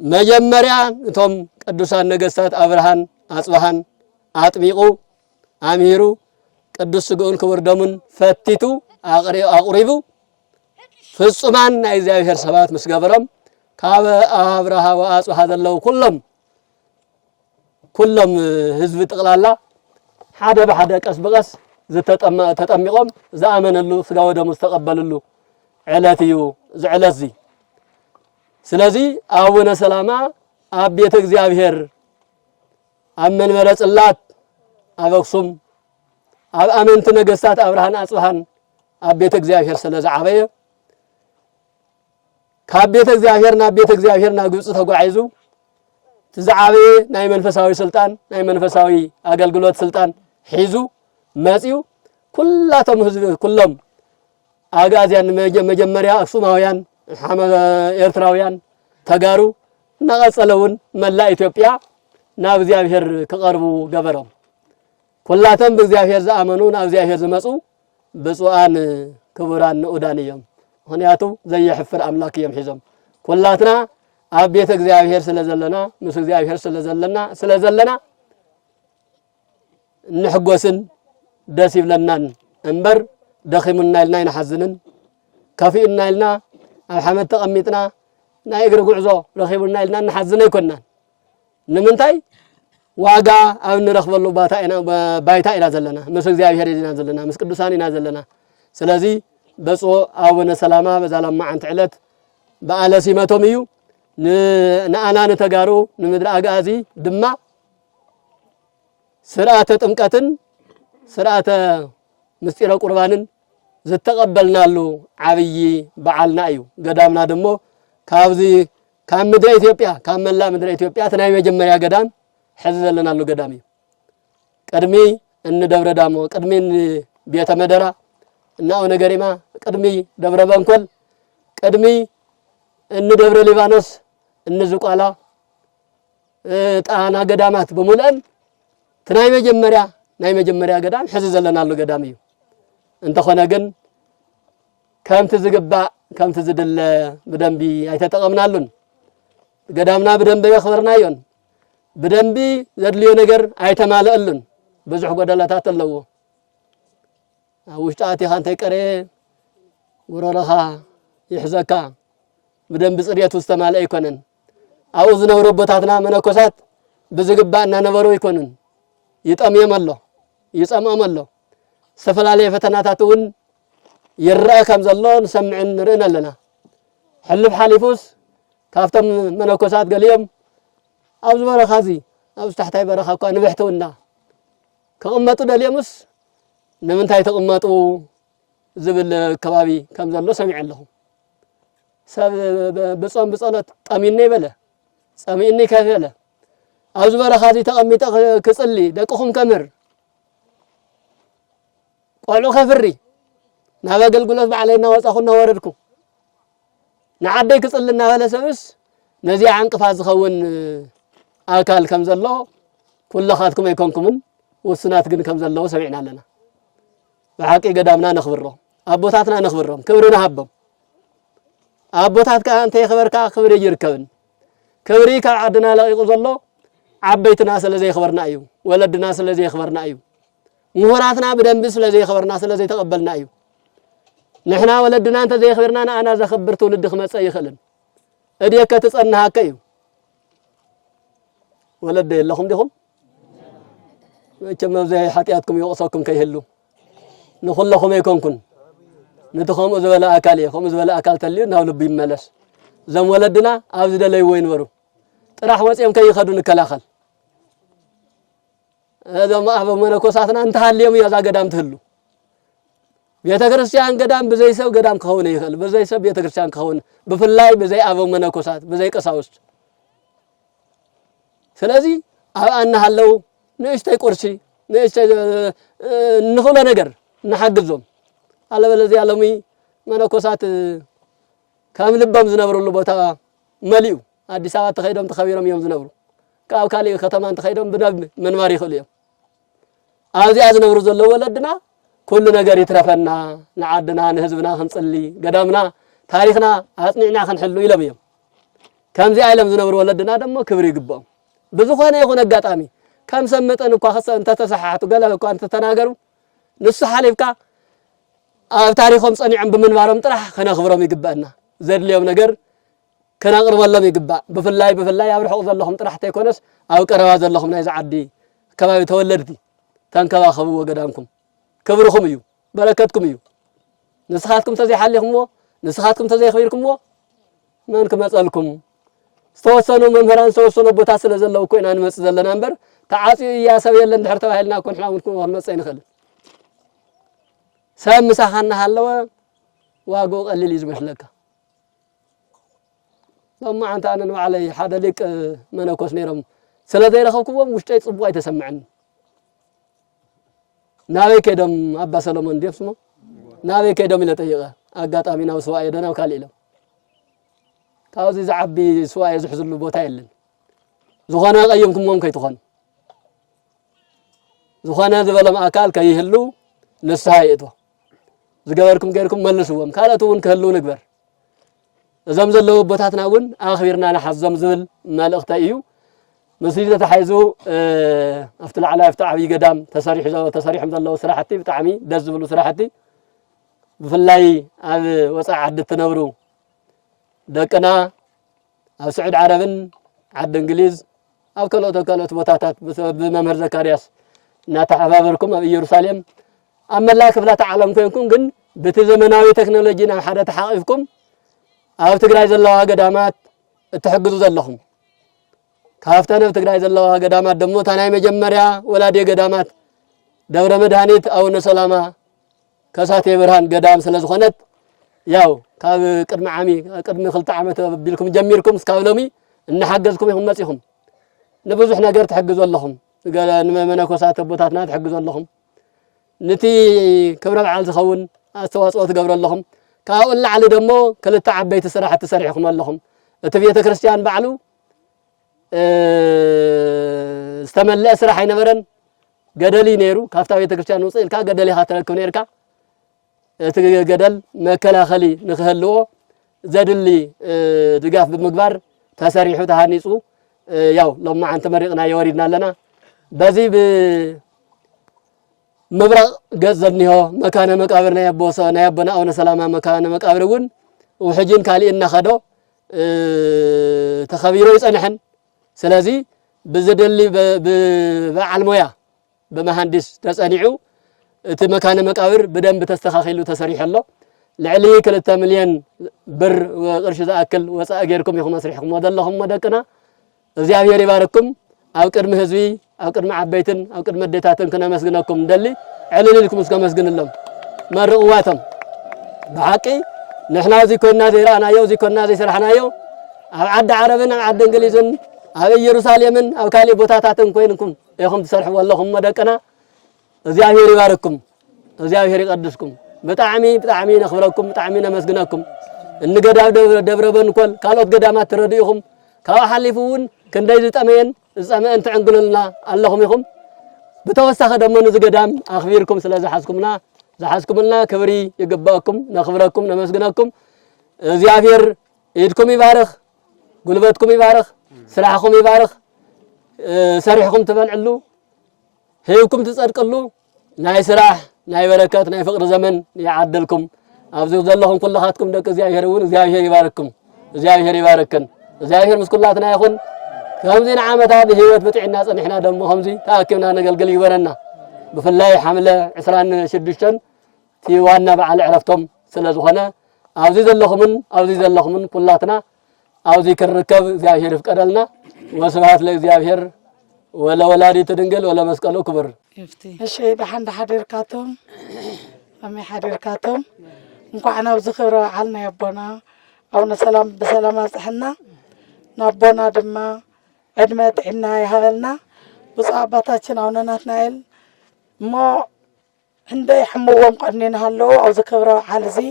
መጀመሪያ እቶም ቅዱሳን ነገስታት አብርሃን አጽባሃን አጥቢቁ አሚሩ ቅዱስ ስግኡን ክቡር ደሙን ፈቲቱ አቁሪቡ ፍጹማን ናይ እግዚአብሔር ሰባት ምስ ገበሮም ካብ አብርሃ ወአጽባሃ ዘለው ኩሎም ህዝቢ ጥቅላላ ሓደ በሓደ ቀስ በቀስ ተጠሚቆም ዝኣመነሉ ስጋ ወደሙ ዝተቀበልሉ ዕለት እዩ ዝዕለት እዚ ስለዚህ አቡነ ሰላማ ኣብ ቤተ እግዚአብሔር ኣብ መንበረ ጽላት ኣብ አክሱም ኣብ አመንቲ ነገስታት አብርሃን አጽባሃን ኣብ ቤተ እግዚአብሔር ስለዝዓበየ ካብ ቤተ እግዚአብሔር ናብ ቤተ እግዚአብሔር ናብ ግብጽ ተጓዒዙ ትዝዓበየ ናይ መንፈሳዊ ስልጣን ናይ መንፈሳዊ አገልግሎት ስልጣን ሒዙ መጽዩ ኩላቶም ህዝብ ኩሎም አጋዝያን መጀመሪያ አክሱማውያን ኤርትራውያን ተጋሩ እናቀጸለውን መላ ኢትዮጵያ ናብ እግዚአብሔር ከቀርቡ ገበሮም ኩላቶም በእግዚአብሔር ዘአመኑ ናብ እግዚአብሔር ዝመጹ ብፁዓን ክቡራን ንኡዳን እዮም ምክንያቱ ዘይሕፍር አምላክ እዮም ሒዞም ኩላትና ኣብ ቤተ እግዚአብሔር ስለዘለና ምስ እግዚአብሔር ስለዘለና ንሕጎስን ደስ ይብለናን እምበር ደኺሙና ኢልና ይንሓዝንን ከፊኡና ኢልና ኣብ ሓመድ ተቐሚጥና ናይ እግሪ ጉዕዞ ረኺቡና ኢልና ንሓዝን ኣይኮናን ንምንታይ ዋጋ ኣብ ንረኽበሉ ባይታ ኢና ዘለና ምስ እግዚአብሔር ኢና ዘለና ምስ ቅዱሳን ኢና ዘለና ስለዚህ ብፁዕ አቡነ ሰላማ በዛለማዓንቲ ዕለት በዓለ ሲመቶም እዩ ንኣና ንተጋሩ ንምድሪ አጋዚ ድማ ስርዓተ ጥምቀትን ስርዓተ ምስጢረ ቁርባንን ዝተቀበልናሉ ዓብይ በዓልና እዩ ገዳምና ደሞ ካብዚ ካብ ምድረ ኢትዮጵያ ካብ መላ ምድረ ኢትዮጵያ ተናይ መጀመሪያ ገዳም ሕዚ ዘለናሉ ገዳም እዩ ቅድሚ ደብረ ዳሞ ቅድሚ ቤተ መደራ እናው ነገሪማ ቅድሚ ደብረ በንኮል ቅድሚ ደብረ ሊባኖስ ዝቋላ ጣና ገዳማት በሙሉን ተናይ መጀመሪያ ገዳም ሕዚ ዘለናሉ ገዳም እዩ እንተኾነ ግን ከምቲ ዝግባእ ከምቲ ዝድለ ብደንቢ ኣይተጠቀምናሉን ገዳምና ብደንቢ የኽበርናዮን ብደንቢ ዘድልዮ ነገር ኣይተማለአሉን ብዙሕ ጎደላታት ኣለዎ ውሽጣት ይኻንተይ ቀረ ወረረኻ يحزك بدن بصريت واستمال يكونن أو زنور بوتاتنا منكوسات بزقبانا نبرو يكونن يطميم الله يصمم الله سفلالي فتناتاتون يرأى كم زلون سمعن رئنا لنا حلف حالفوس كافتم منكوسات قليم أو زبارة خازي أو تحتاي برخا كو نبحتونا كأمتو دليمس نمنتاي تقمطو زبل كبابي كم زلو سمع لهم سب بصوم بصلات طميني بلا صميني كفله أو زبارة خازي تقميط كصلي دقهم كمر قالوا خفري نابا قلقلت بعلينا وصاخنا وردكم نعدي كصلنا ولا سبس نزي عنقفاز خون أكل كم زلوا كل خاتكم يكونكمن والسنات جن كم زلوا سمعنا لنا بحقي قدامنا نخبرهم أبوتاتنا نخبرهم كبرنا هبهم أبوتات كأنت يخبرك خبر يركبن كبري كعدنا لا يقولوا عبيت ناس الذي خبرنا أيو ولد ناس الذي خبرنا أيو مهراتنا بدن بس الذي خبرنا الذي تقبلنا أيو نحنا ولدنا أنت زي خبرنا أنا إذا خبرت ولد خمس أي خلن أديك تسألنا هكيو ولد لهم دهم كم زي حتياتكم يوصلكم كيهلو نخل لهم يكونكن نتخم زبلا أكالي خم زبلا أكال تلي نهول بيملس زم ولدنا أبزد لي وين ورو راح وسيم كي يخدون كلاخل هذا ما أبو منكوساتنا انتهى اليوم يا ذا قدام تهلو بيتكرسيان قدام بزي سب قدام كهون يخل بزي سب بيتكرسيان كهون بفلاي بزي أبو منكوسات بزي قساوس سلازي أنا هلو نشتي كرسي نشتي نخل نجر نحجزهم على بلدي علمي منكوسات كامل بام زنبرو لبوتا مليو አዲስ አበባ ተኸይዶም ተኸቢሮም እዮም ዝነብሩ ካብ ካሊ ከተማን ተኸይዶም ብናብ ምን ማሪ ይኽእሉ እዮም ኣብዚ ዝነብሩ ዘለው ወለድና ኩሉ ነገር ይትረፈና ንዓድና ንህዝብና ክንጽሊ ገዳምና ታሪኽና ኣጽኒዕና ክንሕሉ ኢሎም እዮም ከምዚ ኣይለም ዝነብሩ ወለድና ደሞ ክብሪ ይግብኦም ብዙኾነ ይኹን ኣጋጣሚ ከም ሰመጠን እኳ እንተ ተሰሓሕቱ ገለ እኳ እንተ ተናገሩ ንሱ ሓሊፍካ ኣብ ታሪኾም ጸኒዖም ብምንባሮም ጥራሕ ከነኽብሮም ይግባአና ዘድልዮም ነገር كنقرب الله يقبع بفلاي أبرحوا ظلهم طرحت يكونس أو كروا ظلهم نايز عدي كما يتولدتي تنكوا خبوا قدامكم كبركم يو بركتكم يو نسخاتكم تزي حالكم مو نسخاتكم تزي خيركم مو ما انكم أسألكم استوصلوا من فران استوصلوا بتاسل زلوا كوين أنا مس زلنا نمبر تعاطي يا سوي اللي نحرتوا هلنا كون حنا ونكون والمسين خل سام مساحنا هلوا واقو قليل يزمح لك لما أنت أنا علي حدا لك منكوس نيرم سلذي رخوكم مشتاق صبوا يتسمعني ناوي كدم أبا سلمان ديف سما ناوي كدم إلى تيجا أقعد أمينا وسواء يدنا وكاليلم كاوزي زعبي سواء يزحزر له بوتايلن زخانا أيامكم مم كي تخان زخانا زبلم أكال كي يهلو نسايدوا زجاوركم غيركم ملسوهم كالتون كهلو نكبر زمزم لو بوتاتنا ون آخرنا نحزم زل مالقتا إيو مسجد تحيزو أفتل على أفتع عبي قدام تساريح مدى الله سراحتي بتعمي دزبلو سراحتي بفلاي هذا وسع عد التنورو دكنا أو سعود عربن عد إنجليز أو كلوت بوتاتات بممر زكارياس ناتعبابركم أبي يروساليم أما لا كفلا تعلم كينكم جن بتزمناوي تكنولوجينا حدا تحقيفكم أو تقرأ زلوا قدامات تحجزوا زلهم كافتنا بتقرأ زلوا قدامات دمو تنايم جمريا ولا دي قدامات دورة مدهانيت أو نسلامة كساتي برهان قدام سلزخنت ياو كاب قدم عامي قدم خلط عامة بيلكم جميركم سكاولومي إن حجزكم يهم مسيهم نبوز إحنا قرت حجزوا لهم قال نمنا كسات بوتاتنا تحجزوا لهم نتي كبر العال تخون استواصوت قبر لهم كاول على دمو كل تعب بيت السراحة تسريحكم لهم تبيت كريستيان بعلو استمل اسرح ينبرن قدلي نيرو كافتا بيت كريستيان وصيل كا قدلي خاطركم نيركا قدل مكلا خلي نخهلو زاد اللي دقاف بمقبر تسريحو تهانيصو ياو لما عن تمرقنا يوريدنا لنا بزي ب مبرق جزني هو مكان مقابرنا يبوسا نيابنا أو نسلامة مكان مقابرون وحجين كالي خدو تخبيرو يصنحن سلازي بزدلي بعلمويا بمهندس تصنيعو እቲ መካነ መቃብር በደንብ ተስተኻኺሉ ተሰሪሕ ኣሎ ልዕሊ 2 ሚልዮን ብር ቅርሺ ዝኣክል ወፃእ ጌርኩም ይኹም መስሪሕኩም ወደለኹም ወደቅና እግዚአብሔር ይባርክኩም ኣብ ቅድሚ ህዝቢ ኣብ ቅድሚ ዓበይትን ኣብ ቅድሚ ደታትን ከነመስግነኩም ደሊ ዕልልልኩም እስከመስግንሎም መርቕዋቶም ብሓቂ ንሕና እዚ ኮና ዘይራናዮ እዚ ኮና ዘይስራሕናዮ ኣብ ዓዲ ዓረብን ኣብ ዓዲ እንግሊዝን ኣብ ኢየሩሳሌምን ኣብ ካልእ ቦታታትን ኮይንኩም ኢኹም ትሰርሕዎ ኣለኹም ወደቅና እግዚአብሔር ይባርክኩም እግዚአብሔር ይቀድስኩም በጣዕሚ ነኽብረኩም በጣዕሚ ነመስግነኩም እንገዳው ደብረ በንኮል ካልኦት ገዳማት ትረድኡኹም ካብ ሓሊፉውን ክንደይ ዝጠመየን ዝፀመአን ትዕንግሉልና ኣለኹም ኢኹም ብተወሳኺ ደሞ ነዚ ገዳም ኣኽቢርኩም ስለ ዝሓዝኩምልና ክብሪ ይግባአኩም ነኽብረኩም ነመስግነኩም እግዚአብሔር ኢድኩም ይባርኽ ጉልበትኩም ይባርኽ ስራሕኩም ይባርኽ ሰሪሕኩም ትበልዕሉ هيكم تصدقلو ناي سراح ناي بركات ناي فقر زمن يعدلكم ابزو زلهم كلخاتكم دك እግዚአብሔርን እግዚአብሔር ይባርክኩም እግዚአብሔር ይባርክን እግዚአብሔር ምስኩላትና ይኹን ከምዚና ዓመታት ህይወት በጥዕና ጸንሕና ደሞ ከምዚ ታኪምና ነገልግል ይበረና بفላይ حمله 26 ቲዋና በዓል ዕረፍቶም ስለዝኾነ ኣብዚ ዘለኹምን ኩላትና ኣብዚ ክርከብ እግዚአብሔር ይፍቀደልና ወስብሐት ለእግዚአብሔር ولا ولادي تدنقل ولا مسكلو كبر الشيء بحند حديركاتهم أمي حديركاتهم نكو أنا وزخرة علنا يبونا أو نسلام بسلامة صحنا نبونا دما عدمت عنا يهلنا بصعباتنا ونناتنايل ما عندي حموهم قرنين هالو أو ذكرى على زي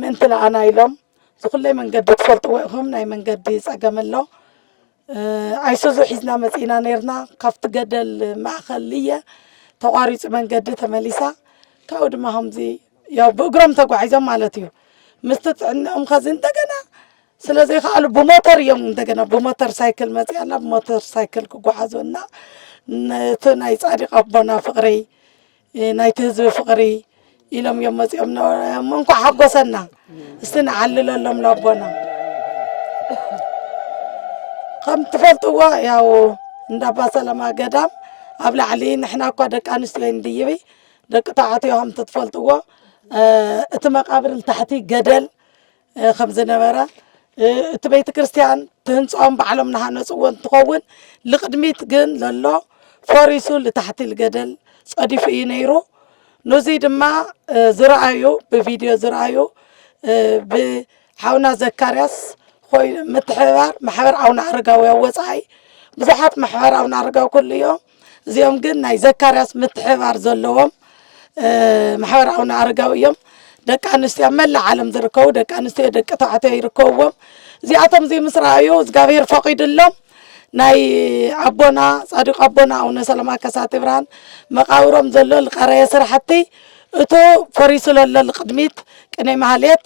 من تلا أنا يلوم زخلي من قد تفلت وهم ناي من قد يسأجمله አይሱዙ ሒዝና መጽና ነርና ካፍት ገደል ማእኸልየ ተቋሪጽ መንገዲ ተመሊሳ ካው ድማ ሀምዚ ያው በእግሮም ተጓዒዞም ማለት እዩ ምስትጥዕነኦም ከዚ እንደገና ስለዚህ ካሉ በሞተር እዮም እንደገና በሞተር ሳይክል መጽያና በሞተር ሳይክል ክጓዓዙና ነቲ ናይ ጻዲቅ አቦና ፍቅሪ ናይ ህዝቢ ፍቅሪ ኢሎም እዮም መጽኦም እንኳ ሓጎሰና እስቲ ንዓልለሎም ለቦና كم تفلتوا ياو ندابا سلامة قدام أبلع علي نحنا كوا دكان استوين ديبي دك تعاطيهم تتفلتوا اتمقابر تحتي جدل خمسة برا تبيت كريستيان تنصام بعلمنا هنصون تقون لقدميت جن لله فارسو لتحتي الجدل صدي في ينايرو نزيد ما زرعيو بفيديو زرعيو بحاونا زكارياس خوي متحوار محور أو نعرقاوي وصاي بزحات محور أو نعرقاو كل يوم زيهم قلنا يذكرس متحوار زلوهم محور أو نعرقاو يوم دك أنستي أمل عالم ذركو دك أنستي دك تعطي يركوهم زياتهم زي مصرايو زقابير فقيد اللهم ناي أبونا صادق أبونا أو نسلما كساتبران مقاورهم زلو القراية سرحتي اتو فريسو للقدميت كني مهاليت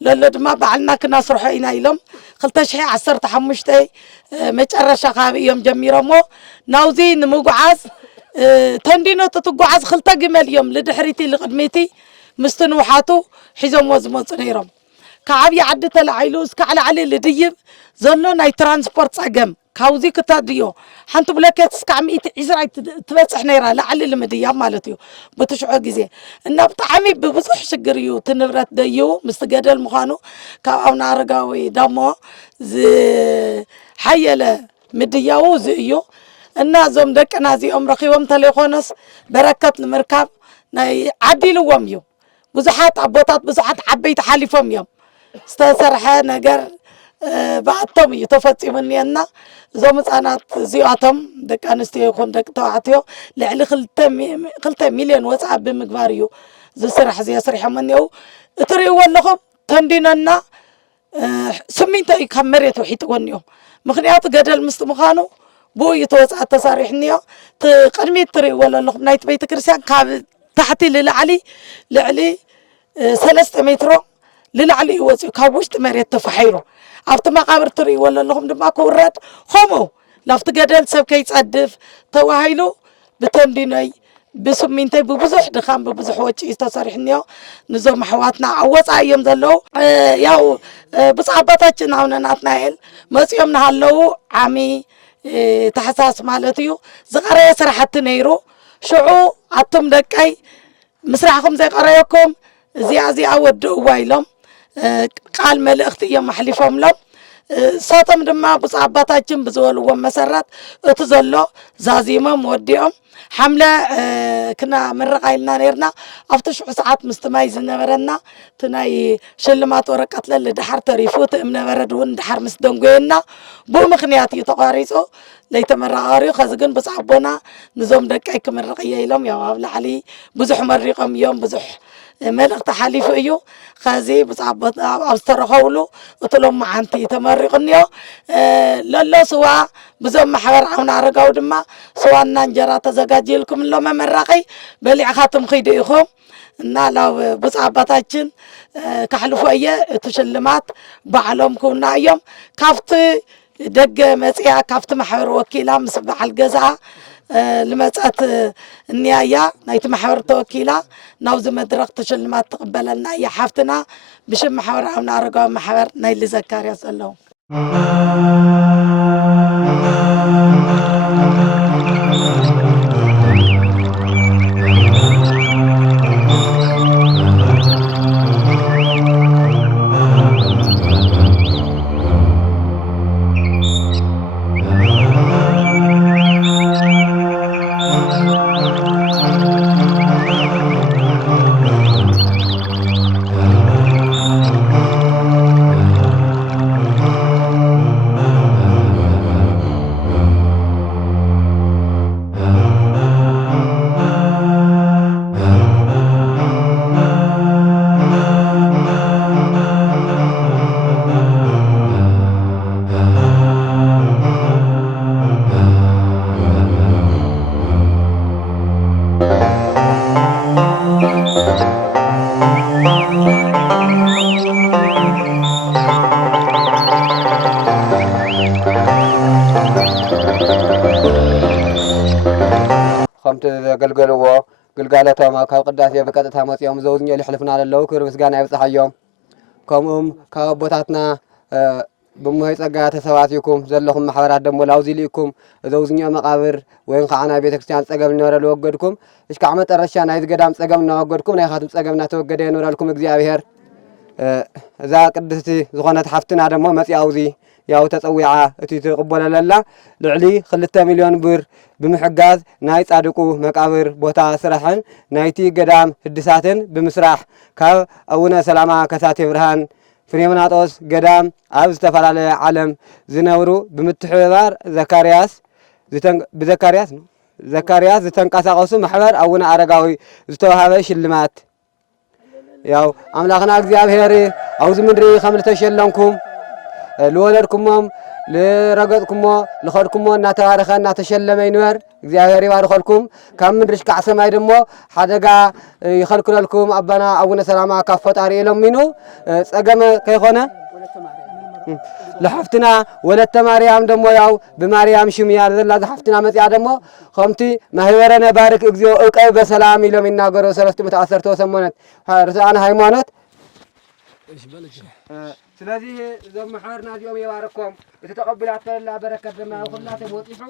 للدما بعلنا كنا صرحوا إنا يلوم خلتش هي 15 متقرشة خابي يوم جميرمو ناوزي نموقعاز تندينو تتقعاز خلتا جمال يوم لدحريتي لقدميتي مستنوحاتو حزم وزمو صنيرم كعبي عدت العيلوز كعلى علي لديب زلو ناي ترانسبورت أجم كاوزي كتاديو حنتو بلاكيت سكعميت إزراي تبصح نيرا لعلي المدياب مالتيو بتشعر جزء إنه بطعمي ببصح شجريو تنبرت ديو مستجدل مخانو كأونا رجاوي دمو زي حيلة مدياو زيو الناس زم دك نازي رخيوم تليخونس بركة المركب ناي عدلوا وميو بزحات عبوطات بزحات عبيت حالفهم يوم استسرحة نجر بعدهم يتفتي مني أنا زومت أنا زياتهم دك أنستي يكون دك توعتيو لعلي خلت مليون واتساب بمقباريو زي سرح زي سرح منيو تري ولهم تنديننا سمين تاي كمريت وحيت ونيو مخنيات قدر المستمخانو بو يتوسع التصاريحنيو تقدمي تري ولا لهم نايت بيت كريستيان كاب تحتي لعلي 3 متر للعلي وزي كابوشت مريت تفحيرو أفت مقابر تري ولا لهم دما كورات خمو لافت قدل سب كي تصدف تواهيلو بتنديني بسمينتي ببزح دخان ببزح وجه استسرحنيو نزوم حواتنا عوض أيام ذلو ياو بس عباتنا هنا ناتنايل مسيوم نهالو عمي تحساس مالتيو زغري سرحت نيرو شعو عطم دكاي مسرحكم زي قرايكم زي ودو وايلم قال ملأختي يوم محلفهم لهم صوتهم دما بس عباتنا بزولو ومسرات اتزلو زازيمة موديهم حملة كنا مرقايلنا نيرنا أفتش ساعات مستمايز نبرنا تناي شلمات ورقات للدحر تريفوت من برد ون دحر مستدنقينا بو مخنياتي تقاريسو ليتمرقاريو خزقن بس عبونا نزوم دكاي كمرقايا لهم يا علي بزح مريقهم يوم بزح ملك تحاليف ايو خازي بس عبط أبسترخولو قلتلهم معنتي تمرقنيو للا سوا بزوم محور عون عرقاو دما سوانا انجرا تزقاجي لكم اللهم مرقي بلي عخاتم خيديخم እና ላው بس عباتاችን كحلفو ايه تشلمات بعلم كونا ايوم كافت دق مصيا كافت محور وكيلا مس بحال غزا لمصات النهايه نايت محور توكيلا ناوز مدرق تشلمات تقبلنا يا حفتنا بشم محور عنا رقا محور نايل زكاريا سلام خمت قلقلوا قلقالتهم كاب قداسية بقطتها مصيوم زوجني اللي حلفنا على اللو كربس قانا يبصح اليوم كم كابوتاتنا بمهي صقا تسواتيكم زلهم محورات دمو لاوزي ليكم زوجني مقابر وين قعنا بيت كريستيان صقم نور لوقدكم ايش كعمت الرشان هاي قدام صقم نوقدكم ناي خاتم صقمنا توقد نور لكم እግዚአብሔር ذا قدستي زغنت حفتنا دمو مصي اوزي ያው ተጸውዓ እቲ ተቀበለለላ ልዕሊ 2 ሚሊዮን ብር ብምሕጋዝ ናይ ጻድቁ መቃብር ቦታ ስራሕን ናይቲ ገዳም ህድሳትን ብምስራሕ ካብ አቡነ ሰላማ ከሳቴ ብርሃን ፍሬምናጦስ ገዳም ኣብ ዝተፈላለየ ዓለም ዝነብሩ ብምትሕባር ዘካርያስ ዝተንቀሳቀሱ ማሕበር አቡነ አረጋዊ ዝተዋሃበ ሽልማት ያው አምላኽና እግዚአብሔር አውዝ ምድሪ ከም ተሸለምኩም لولدكمم لرجعكمم لخدكمم نتعارخ نتشلم ينور እግዚአብሔር ይባርካልኩም ከም ምድርሽ ከዓሰማይ ደሞ ሓደጋ ይخلكلكم አባና አቡነ ሰላማ ካፈጣሪ ለሚኑ ጸገመ ከይኾነ ለሐፍትና ወለተ ማርያም ደሞ ያው በማርያም ሽም ያዘላ ዘሐፍትና መጽያ ደሞ ከምቲ ማህበረነ ባርክ እግዚኦ እቀይ በሰላም ይለም ይናገሩ 310 ሰሞነት ርሳና ሃይማኖት ስለዚህ ዘም ማህበርና ዲዮም ይባርኩም የተቀበላት ከላ በረከት ደማ ሁላተ ወጥሑ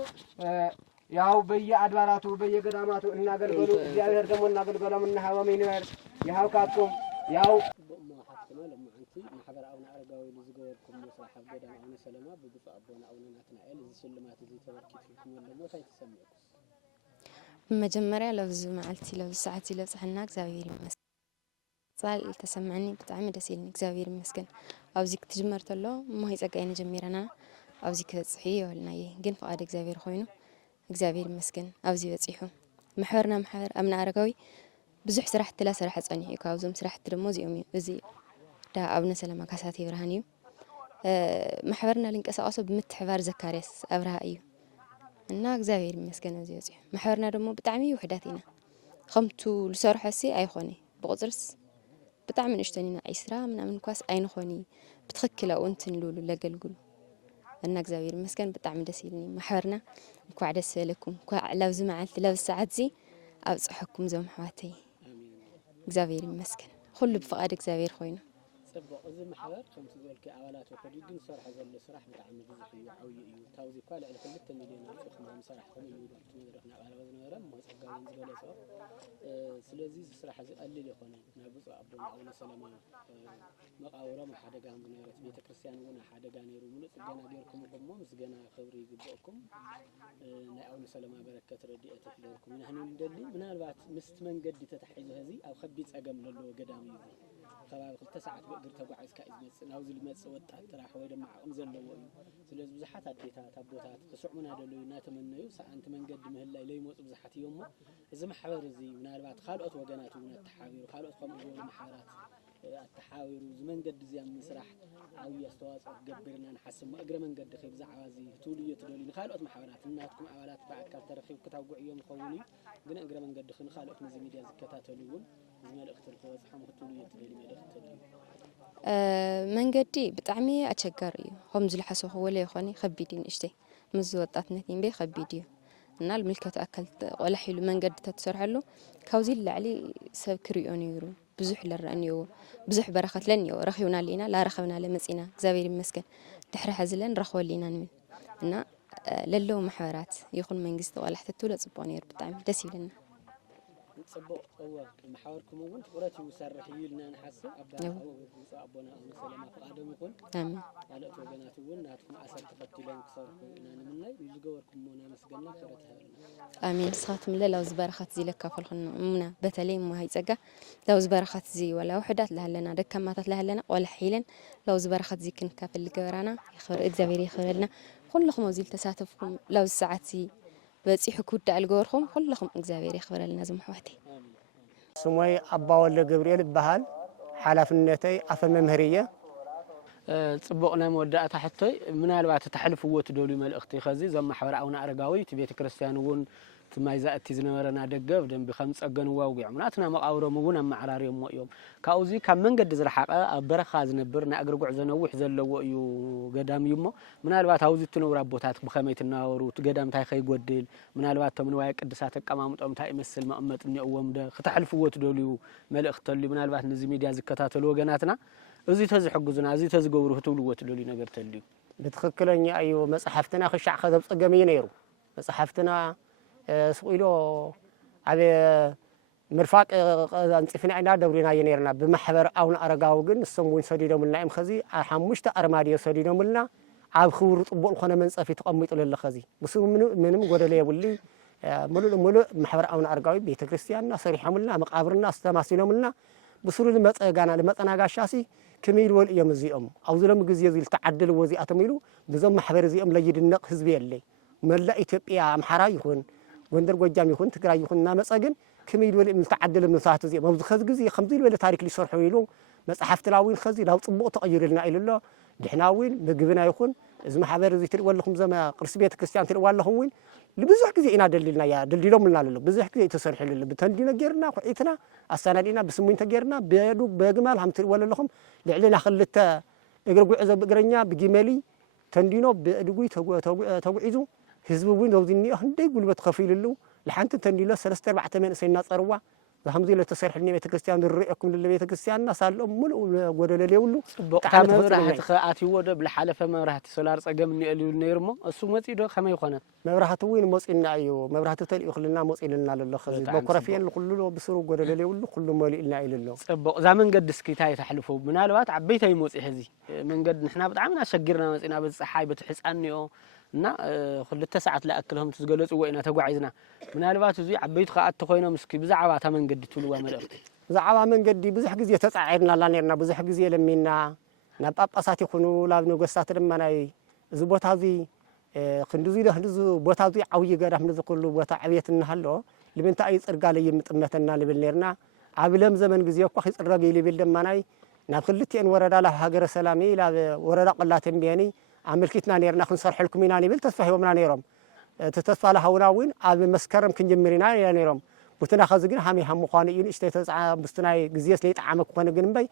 ያው በየአድባራቱ በየገዳማቱ እናገልገሉ እግዚአብሔር ደሞ እናገልገሉም እና ሀወም ይነር ያውካኩም ያው ማህበር አቡነ አረጋዊ ለዝገወርኩም መሳሐብ ገዳም አቡነ ሰለማ በብፁዕ አቡነ ናትናኤል ዝስልማት እዚ ተበርኪቱኩም ደሞ ታይተሰምዑ መጀመሪያ ለብዙ ማዓልቲ ለብዙ ሰዓት ይለጽሕና እግዚአብሔር ይመስገን ጻል ተሰማعني በጣም ደስ ይለኝ እግዚአብሔር ይመስገን አብዚ ክትጅመር ተሎ ማይ ጸጋይነ ጀሚራና አብዚ ከጽሒ ይወልናየ ግን ፈቃድ እግዚአብሔር ኮይኑ እግዚአብሔር ይመስገን አብዚ በጽሑ ማህበርና ማህበር አቡነ አረጋዊ ብዙሕ ስራሕቲ ላ ስራሕ ጸኒሑ ካብዞም ስራሕቲ ደሞ እዚኦም እዚ ዳ አቡነ ሰላማ ካሳቴ ብርሃን እዩ ማህበርና ልንቀሳቀሱ ብምትሕባር ዘካርያስ አብርሃ እዩ እና እግዚአብሔር ይመስገን አብዚ በጽሑ ማህበርና ደሞ በጣም ይውሕዳት ኢና ከምቱ ልሰርሐሲ አይኾኒ በቁጥርስ በጣም ንሽተኒና አይስራ ምናምን ኳስ አይንኾኒ بتخكله وانتن لولو لقلقلو أنا እግዚአብሔር ይመስገን በጣም ደስ ይለኝ ማህበርና እንኳን ደስ ያለኩም እንኳን ለብዙ መዓልት ለብዙ ሰዓት ዚ أبصحكم زم حواتي እግዚአብሔር ይመስገን ሁሉ በፈቃድ እግዚአብሔር ሆይ ነው ጽብቅ እዚ ማሕበር ከም ትዘልከ ኣባላት ወዲ ግን ሰርሕ ዘሎ ስራሕ ብጣዕሚ ብዙሕ እዩ ዓብይ እዩ ታውዚ እኳ ልዕሊ 2 ሚልዮን ኣልፅኹም ሰራሕኩም እዩ መድረክና ቀረበ ዝነበረ ሞፀጋውን ዝገለጾ ስለዚ ስራሕ እዚ ቀሊል ይኾነ ናብ ብፁዕ ኣቦና ኣቡነ ሰላማ መቃብሮም ሓደጋ ዝነበረት ቤተክርስትያን እውን ሓደጋ ነይሩ ሙሉእ ፅገና ጌርኩም እሞ ምስገና ክብሪ ይግብአኩም ናይ ኣቡነ ሰላማ በረከት ረድኤት ይፍለርኩም ንሕና እንደሊ ምናልባት ምስቲ መንገዲ ተታሒዙ ህዚ ኣብ ከቢድ ፀገም ዘለዎ ገዳም እዩ ከባቢ 2 ሰዓት በእግር ተጓዒዝካ ይመጽእ ናብዚ ልመጽእ ወጣት ጥራሕ ወይ ድማ ዓቕም ዘለዎ እዩ ስለዚ ብዙሓት ኣዴታት ኣቦታት ክስዕሙና ደለዩ እናተመነዩ ሰዓንቲ መንገዲ ምህላይ ለይመፁ ብዙሓት እዮም እዚ ማሕበር እዚ ምናልባት ካልኦት ወገናት እውን ኣተሓቢሩ ካልኦት ከምኡ ዝበሉ ማሕበራት ኣተሓቢሩ እዚ መንገዲ እዚኣ ምስራሕ ዓብዪ ኣስተዋፅኦ ክገብርና ንሓስብ እግረ መንገዲ ኸ ብዛዕባ እዚ ትብሉ እየ ትደልዩ ንካልኦት ማሕበራት እናትኩም ኣባላት በዓልካ ተረኺቡ ክታውጉዕ እዮም ይኸውን እዩ ግን እግረ መንገዲ ኸ ንካልኦት ነዚ ሚድያ ዝከታተሉ እውን መልእኽቲ ክበፅሖም ክትብሉ እየ ትደልዩ መልእኽቲ መንገዲ ብጣዕሚ ኣቸጋሪ እዩ ከም ዝለሓሰኹ ወለ ይኾነ ከቢድ ንእሽተይ ምስ ወጣትነት እምበ ከቢድ እዩ እና ልምልከቱ ኣካል ቆላሕ ኢሉ መንገዲ ተሰርሐሉ ካብዚ ላዕሊ ሰብ ክሪኦ ነይሩ ብዙሕ ለረአ ነይሩ ብዙሕ በረኸት ለኒዮ ረኺብና ለና ላረኸብና ለመፂና እግዚአብሔር ይመስገን ድሕሪ ሕዝለን ረኽበሊና ንብል እና ለለው ማሕበራት ይኹን መንግስቲ ቆላሕቲ ትብለ ጽቡቕ ነይሩ ብጣዕሚ ደስ ይብለና ጽቡቕ እወ ማሕበርኩም እውን ትኩረት ይሰርሕ ይልና ንሓስብ ኣቦና ኣቡነ ሰላማ ፈቃዶም ይኹን ኣሜን ካልኦት ወገናት እውን ናትኩም ኣሰር ተኸቲሎም ክሰርሑ ኢና ንምናይ ዝገበርኩም መስገና ክረት ኣሜን ንስኻትኩም ለላው ዝበረኻት እዚ ለካፈልኹና እሙና በተለይ እሙሃይ ፀጋ ላው ዝበረኻት እዚ ወላ ውሕዳት ለሃለና ደካማታት ለሃለና ቆልሕ ሒለን ላው ዝበረኻት እዚ ክንካፈል ገበራና ይኽብር እግዚአብሔር ይኽብረልና ኩልኹም ኣብዚ ተሳተፍኩም ላው ሰዓት እዚ በፂሑ ክውዳእ ልገበርኩም ኩልኹም እግዚአብሔር ይኽብረልና ዝምሕዋተይ ስሞይ ኣባ ወለ ገብርኤል ይበሃል ሓላፍነተይ ኣፈ መምህርየ ጽቡቕ ናይ መወዳእታ ሕቶይ ምናልባት ተሕልፍዎ ትደልዩ መልእኽቲ ኸዚ ዞም ማሕበር ኣቡነ ኣረጋዊ እቲ ቤተክርስትያን እውን ትማይ ዛእቲ ዝነበረና ደገ ብደንቢ ከም ፀገንዋ ውግዖም ናትና መቃብሮም እውን ኣማዕራርዮም እዮም ካብዚ ካብ መንገዲ ዝረሓቐ ኣብ በረኻ ዝነብር ናይ እግሪ ጉዕዞ ነዊሕ ዘለዎ እዩ ገዳም እዩ እሞ ምናልባት ኣብዚ ትነብሩ ኣቦታት ብኸመይ ትነባበሩ እቲ ገዳም እንታይ ከይጎድል ምናልባት ቶም ንዋየ ቅድሳት ኣቀማምጦም እንታይ ይመስል መቐመጥ እኒአዎም ክትሕልፍዎ ትደልዩ መልእኽቲ ተልዩ ምናልባት ነዚ ሚድያ ዝከታተሉ ወገናትና እዚ ተዝሕግዙና እዚ ተዝገብሩ ትብልዎ ትደልዩ ነገር ተልዩ ብትክክለኛ እዩ መጽሓፍትና ክሻዕ ከዘብ ፀገም እዩ ነይሩ መጽሓፍትና ስቁኢሎ ኣብ ምርፋቅ አንጽፍና ኢና ደብሪና የነርና በማሕበር ኣቡነ ኣረጋዊ ግን እሶም እውን ሰዲዶምልና እዮም ኸዚ ሓሙሽተ ኣርማድዮ ሰዲዶምልና ኣብ ክብሩ ጽቡቕ ዝኾነ መንጸፊ ተቐሚጡለለ ኸዚ ብስሩ ምንም ጎደለ የብሉ ሙሉእ ማሕበር ኣቡነ ኣረጋዊ ቤተክርስትያንና ሰሪሖምልና መቃብርና አስተማሲሎምልና ብስሩ ለመጸጋና ለመጸናጋሻሲ ከመይል ወል እዮም እዚኦም ኣብዚ ሎም ግዜ እዚ ተዓደል ወዚኣቶም ኢሉ ብዞም ማሕበር እዚኦም ለይድነቕ ህዝቢ የለይ መላ ኢትዮጵያ ኣምሓራ ይኹን ጎንደር ጎጃም ይኹን ትግራይ ይኹን እናመጸግን ከመይል ወል ተዓደል ምሳት እዚኦም ኣብዚ ኸዚ ግዜ ከምዚ ወል ታሪክ ሊሰርሑ ኢሉ መጽሓፍትላዊን ኸዚ ላው ጽቡቕ ተቐይርልና ኢሉሎ ድሕናዊን ምግብና ይኹን እዚ ማሕበር እዚ ትልወለኹም ዘማ ቅርሲ ቤተክርስትያን ትልዋለኹም ወይ لبزح كذي إنا دليلنا يا دليلهم لنا له بزح كذي تصرح له بتندينا جيرنا وعيتنا السنادينا بسمين تجيرنا بيدو بجمال هم ولا لهم لعلنا خلته يقرقوا إذا بقرنيا بجمالي تندينه بدقوي توعيزو حزبوين لو ذني هندي يقول بتخفيل له لحنت تنديله 3-4 سنين صاروا الحمد لله تصرح لنا بيت كريستيان الرئيكم للبيت كريستيان سال مل ولا ليولو تعال راحت خاطي ودا بالحلفه ما راحت سولار صقم نيلو نيرمو اسو مصيدو خما يخونه مبرهات وين موصينا ايو مبرهات تليخ لنا موصيلنا لله خزي بكرفين كله بسرو ودا ليولو كله مولينا يلله صبق زمان قد سكيتاي تحلفو منالوات عبيتاي موصي حزي من قد نحنا بطعم شجرنا مصينا بالصحاي بتحصانيو እና ሁለተ ሰዓት ለአክልهم ተዝገለጹ ወይና ተጓዒዝና ምናልባት እዚ ዓበይት ኸአት ተኮይኖም እስኪ ብዛዕባ ተመንገዲ ትልዋ መልእኽቲ ብዛዕባ መንገዲ ብዙሕ ግዜ ተጻዒርና ላኔርና ብዙሕ ግዜ ለሚና ናብ ጳጳሳት ይኹኑ ላብ ነገስታት ድማ ናይ እዚ ቦታ እዚ ክንድዚ ቦታ እዚ ዓብይ ገዳም ንዝኩሉ ቦታ ዕብየት እንሃሎ ለምንታይ ጽርጋ ላይ የምጥመተና ልብል ኔርና ኣብ ለም ዘመን ግዜ እኮ ይጽረገ ይልብል ድማ ናይ ናብ ክልቲአን ወረዳ ላ ሃገረ ሰላም ኢላ ወረዳ ቀላተን ቢያኒ عملكتنا نيرنا خنصرح لكم يناني بالتسفيهمنا نيرهم تتسفى لها وناوين عب مسكرم كنجمرنا يا نيرهم بتنا خازقين حامي هم مخانين اشتيت بستناي جزيس ليت عمك خانق جنبي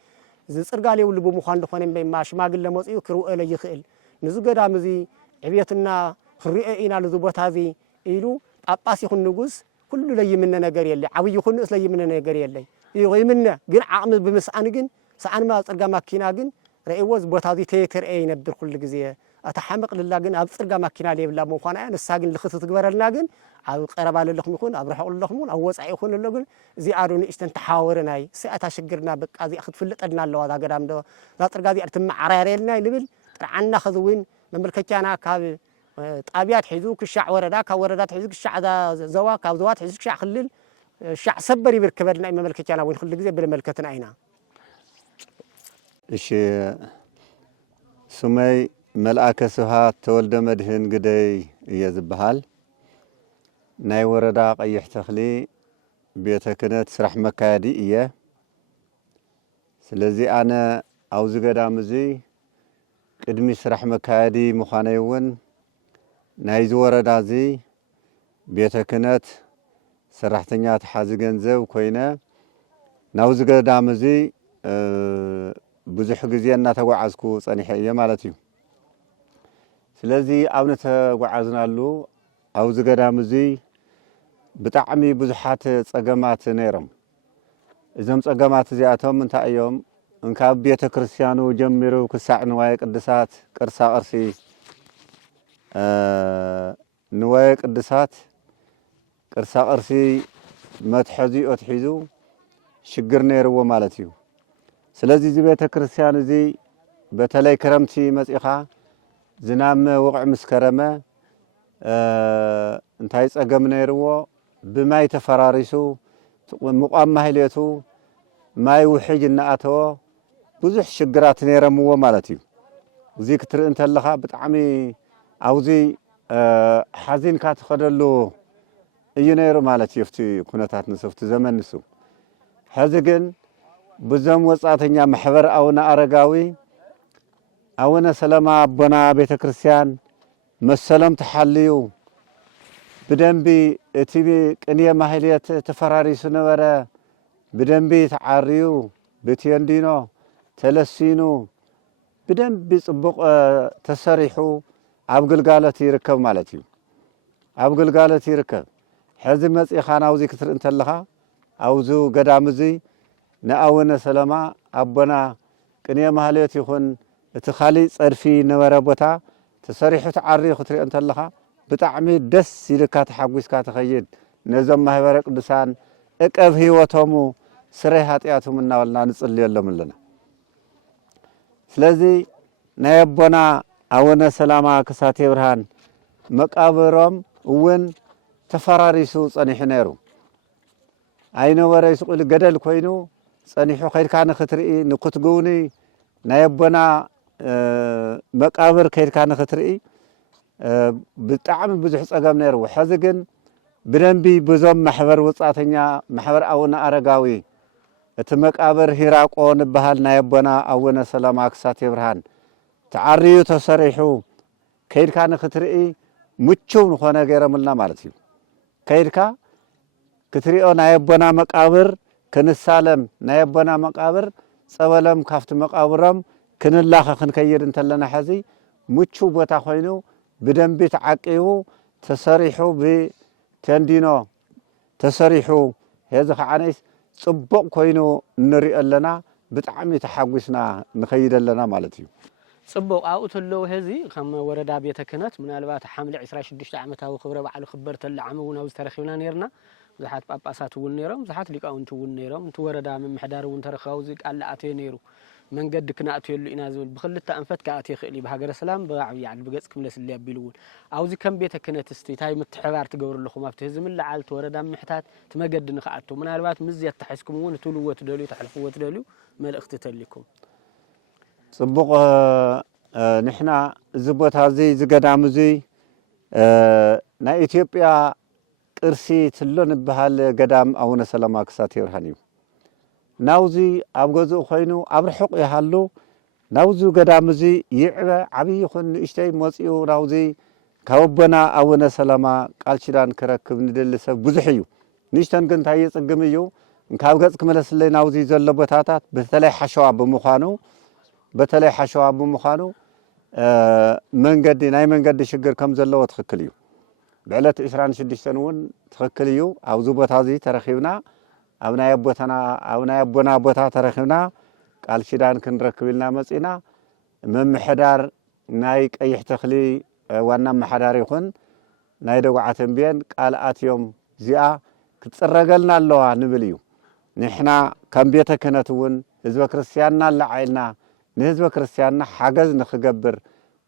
زرقالي واللي بمخان خانين بي ماش ما قل لموس إيو كرو إلى يخيل نزو قدام زي عبيتنا خريئينا لذبوت هذه إيلو عباسي خن نجوز كل لي من نجار يلي عوي خنوس لي من نجار يلي يمنا جن عقم بمسعن جن سعن ما أرجع ماكينا جن رأيوز بوتادي تيتر أي نبدر كل جزية أتحمق لله جن أرجع ماكينا ليه بلا مخانا أنا الساجن اللي خطط جبر لنا جن أو قرب على اللحم يكون أبرح أقول لحمون أو وسع يكون اللجن زي عارون إشتن تحاورنا هاي ساعتها شجرنا بك أذي أخذ فلت أدنى الله هذا قدام ده لا ترجع ذي أرتم عراريلنا يلبل عنا خذوين مملكتنا كاب طابيات حيزو كشع وردا كوردات حيزو كشع ذا زوا كوزوات حيزو كشع خلل الشع سبر يبركبنا مملكتنا وين خل جزء بالمملكتنا عينا إيش سمي ملأك سهات تولد مدهن قدي يزبهال ناي وردا قيح تخلي بيتكنت سرح مكادي إياه سلزي أنا عاوز قدام زي قدمي سرح مكادي مخانيون نايز وردا زي بيتكنت سرحتنيات حازقن زو كوينة ناوز قدام زي بزح جزينا توعزكو صنيحية مالتي سلزي أو نتوعزنا له أو زقدام زي بتعمي بزحات صقمات نيرم إذا صقمات زياتهم من تأيوم إن كاب بيت كريستيانو جمرو كساع نوايا قدسات قرصا قرسي نوايا قدسات قرصا قرسي متحزي أتحزو شجر نيرو مالتيو سلازي زي بيت كريستيانو زي بتلاي كرمتي مسيخا زنام وقع مسكرمه انتاي صقم نيرو بماي تفراريسو مقام مهليتو ماي وحج الناتو بزح شجرات نيرمو مالتيو زي كتر انت لخا بطعمي اوزي حزين كاتخدلو اينيرو مالتي يفتي كونتات نسفت زمن نسو حزقن بزم وصاتنيا محبر اونا ارغاوي اونا سلام ابنا بيت كريستيان مسلم تحليو بدنبي تبي قنيه ماهليت تفراريس نبره بدنبي تعريو بتيندينو تلسينو بدنبي صبق تسريحو اب غلغالتي يركب مالتي اب غلغالتي يركب حزم مصيخاناوزي كتر انتلخا اوزو قدامزي ناونا سلامه ابنا قنيه ماهليت يكون تخالي صرفي نبره بوتا تسريحو تعري خطري انتلخا بطعمي دس يلكا تحقوسكا تخيد نزم محبر قدسان اقف هيوتومو سري حطياتهم እናወልና ንጽልይ የለምልና ስለዚህ ናየቦና አወነ ሰላማ ከሳቴ ብርሃን መቃብሮም እውን ተፈራሪሱ ጸኒሕ ነይሩ አይነ ወረይ ስቁል ገደል ኮይኑ ጸኒሑ ከይድካ ንኽትርኢ ንክትጉኒ ናየቦና መቃብር ከይድካ ንኽትርኢ بطعم بزح صقم نيرو حزقن بدنبي بزوم محبر وصاتنيا محبر اونا ارغاوي اتمقابر هيراقو نبهال نايبنا اونا سلام اكسات برهان تعريو تسريحو كيدكا نخترئي مچو نخونه غيرملنا مالتي كيدكا كتريو نايبنا مقابر كنسالم نايبنا مقابر صولم كافت مقابرم كنلاخ خنكيد انتلنا حزي مچو بوتا خوينو بدنبي تعقيو تسريحو بتندينو تسريحو هذا خعنيس صبق كوينو نري لنا بطعمي تحقسنا نخيد لنا مالتي صبق اوتلو هذي كم وردا بيت كنت من البات حمل 16 عامتاو خبره بعد خبرت العمونا وترخينا نيرنا زحات باباسات ونيرم زحات ليقاونت ونيرم توردا من محدار ونترخاو زي قال اتي نيرو من قد كناتو يلو ينازل بخلت انفت كاتي خلي بهاجر سلام بعبي يعني بقصكم لسلي يبيلون اوزي كم بيت كنت استي تاي متحبار تقبر لكم ما بتهزم العال توردا محتات تمقد نخاتو من البات مزيت تحسكم ون تولو وتدلو تحلفوا وتدلو ملئخت تلكم صبق نحنا زبوت هذه زقدام زي نا إثيوبيا قرسي تلون بهال قدام أونا سلامة كساتي ورهانيو ناوزي أبغزو خينو أبرحق يحلو ناوزو قدام زي يعبى عبي يخون اشتاي موسيو ناوزي كوبنا أونا سلامة قالشيران كركب ندلسة بزحيو نيشتان كنت هاي صقميو نكاوغز كملس اللي ناوزي زل بتاتات بتلاي حشوا بمخانو بتلاي حشوا بمخانو من قد ناي من قد شجر كم زلوا تخكليو بعلت 26 ون تخكليو أو زبطة زي ترخيبنا أبناء بنا بوتا ترخيبنا قال شدان كنركبلنا مسئنا من محدار نايك أي تخلي وانا محدار يخون نايدو عتنبين قال آتيوم زيا كتسرقلنا اللوها نبليو نحنا كم بيتا كنتون هزب كريستياننا لعيلنا نهزب كريستياننا حاجز نخجبر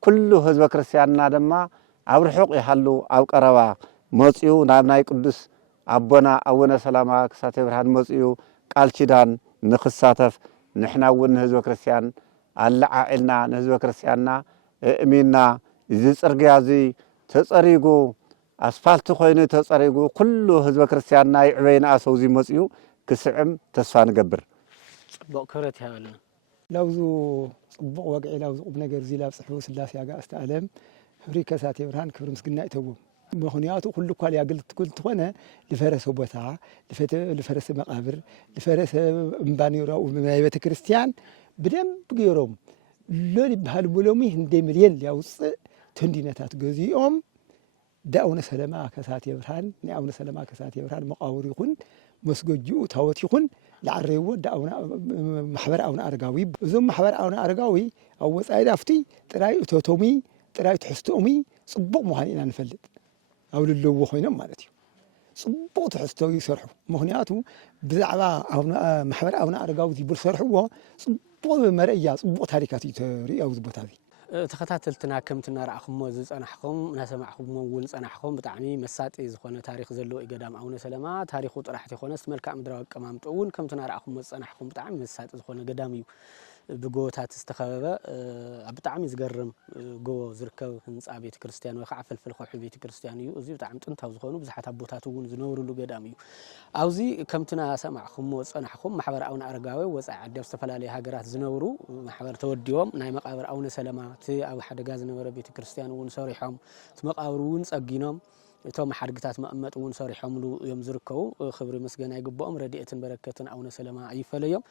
كله هزب كريستياننا دما أو رحق يحلو أو قربا موسيو نابناي قدس أبونا أونا سلاما كساتي برهان موسيو قال شدان نخصاتف نحنا ون هزب كريستيان اللعائلنا نهزب كريستياننا اميننا زي صرغيازي تصريغو اسفالت خوينه تصريغو كله هزب كريستياننا يعبينا اسوزي موسيو كسعم تسفا نقبر صبق كرت يالنا لوزو صبق وقعي لوزو بنجر زي لابس حوس اللاس ياقا استعلم فري كساتي برهان كبر مسكنا يتوب مخنياتو كل قال يا قلت هنا لفرس بوتا لفرس مقابر لفرس مبانيرا وبيت كريستيان بدم بغيروم لولي بهالبولومي هندي مليون ليوص تندينتات غزيوم داونا سلامه كساتي برهان ناونا سلامه كساتي برهان مقاور يكون مسججو تاوت يكون لعريو داونا محبر اونا ارغاوي زوم محبر اونا ارغاوي او وصاي دافتي طراي توتومي طراي تحستومي صبق مهانينا نفلط او للو خوينم مالتي صبق تحستو يسرحو مهنياتو بزعبا اونا محبر اونا ارغاوي دي بسرحو صبق مرئيا صبق تاريخاتي ترياو زبوتاوي تخاتلتنا كمتنا رأخم زنحكم نسمعكم ون زنحكم بتعمي مسات إذا تاريخ زلو إقدام أو نسلما تاريخ وطرحتي خونا استمر كأمدرا كمام تقول كمتنا رأخم زنحكم بتعمي مسات إذا خونا قدامي بجوتات استخبابة بتعمي زجرم جو زركو هنس بيت كريستيان وخعفل في الخوح بيت كريستيانيو وزي بتعمي أنت وزخونه بزحت أبوتات ون زنور له قدامي أوزي كمتنا سمعكم وزنحكم محبر أو نأرجاوي وزعد يستفلا لي هاجرات زنورو محبر توديهم نايم مقابر أو نسلما أو حد جاز نور بيت كريستيان ونصاريحهم تمقاورون سجينهم توم حرقتات مأمت ونصاريحهم لو يوم زركوا خبر مسجنا يجبهم رديئة بركة أو نسلما أي فليهم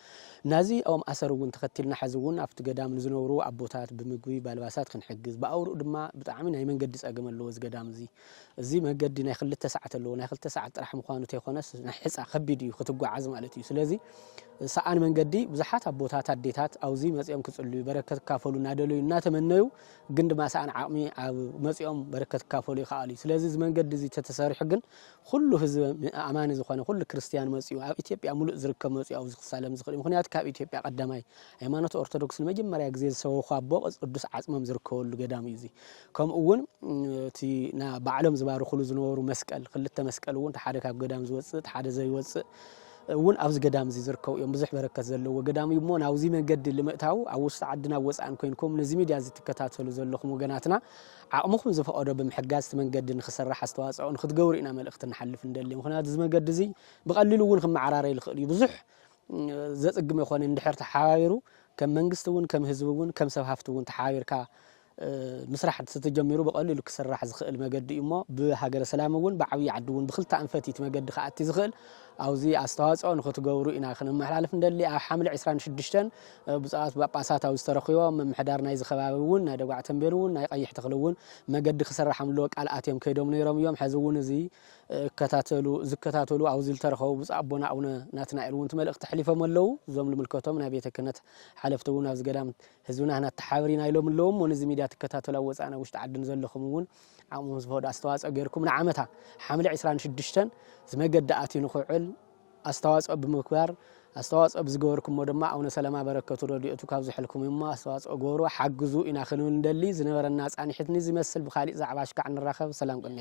نازي أو أسرون تختلنا حزون أفت قدام زنورو عبوتات بمجوي بالباسات خنحجز بأور دما بتعمين هاي من قدس أجمل لوز قدام زي ما قدنا يخلي 9 اللو ناخل 9 رح مخانو تيخونس نحس خبيدي خطقوا عزم على تي سلازي سأنا من قدي بزحات أبوتات عديتات أو زي مسيام كتقولي بركة كافلو نادلو ناتمنيو قند ما سأنا عقمي أو مسيام بركة كافلو خالي سلازي من قد زي تتساري حقن كله حزب أمان زخانة كل كريستيان مسيو أو إثيوبيا ملء زركة مسيو أو سالم زخانة مخنيات كاب إثيوبيا قدامي أيمانة أرثوذكس المجمع يجزي سو خابق قدس عزم زركة كله قدامي زي كم أول تي نا بعلم زبارو خلو زنور ومسكال خلت مسكال وون تحرك قدام زوجت تحرك زي وجت ون أوز قدام زي زركو يوم بزح بركة زلوا وقدام يمون أوزي من قد اللي مقتاو أو استعدنا وسعن كوينكم نزمي ديازي تكتات فلو زلخم وجناتنا عمخم زف أقرب بمحجاز من قد نخسر راح استواس أو نخد جورينا من الأخت نحل في ندلي مخنا دز من قد زي بقللوا ون خم عراري الخلي بزح زت الجم إخوان اندحر تحايروا كم منجستون كم هزبون كم سوحفتون تحاير كا مسرح ستجمروا بقللوا كسر راح زخل ما قد يما بحجر سلام ون بعوي عدون بخلت أنفتي ما قد خاتي زخل أو زي أستواز أو نخوت جورو إنا خنا محلف ندلي حامل 26 بزاف بقاسات أو استرخيوا من محدارنا يزخباون هذا وقت تنبيرون أي يحتقلون ما قد خسر حملوك على آتيم كيدوم نيرم يوم حزون زي كتاتلو زكتاتلو أو زي الترخو بزعبنا أو ناتنا علون تملك تحليفه ملو زوم الملكاتهم نبيتك كانت حلفتون أو زقدام هزونا هنا التحاورين هايلوم اللوم ونزي ميدات كتاتلو وزعنا وش تعدن زلخم ون عموز فود أستواز أجركم نعمتها حامل 26 زما قد آتي نخوعل أستواز بمكبر أستواز بزجوركم ودما أو نسلما بركة رديئتو كابز حلكم يما أستواز أجورو حجزو إن خلون دلي زنور الناس أنا حتني زي مسل بخالي زعباش كعن الرخاء سلام قلنا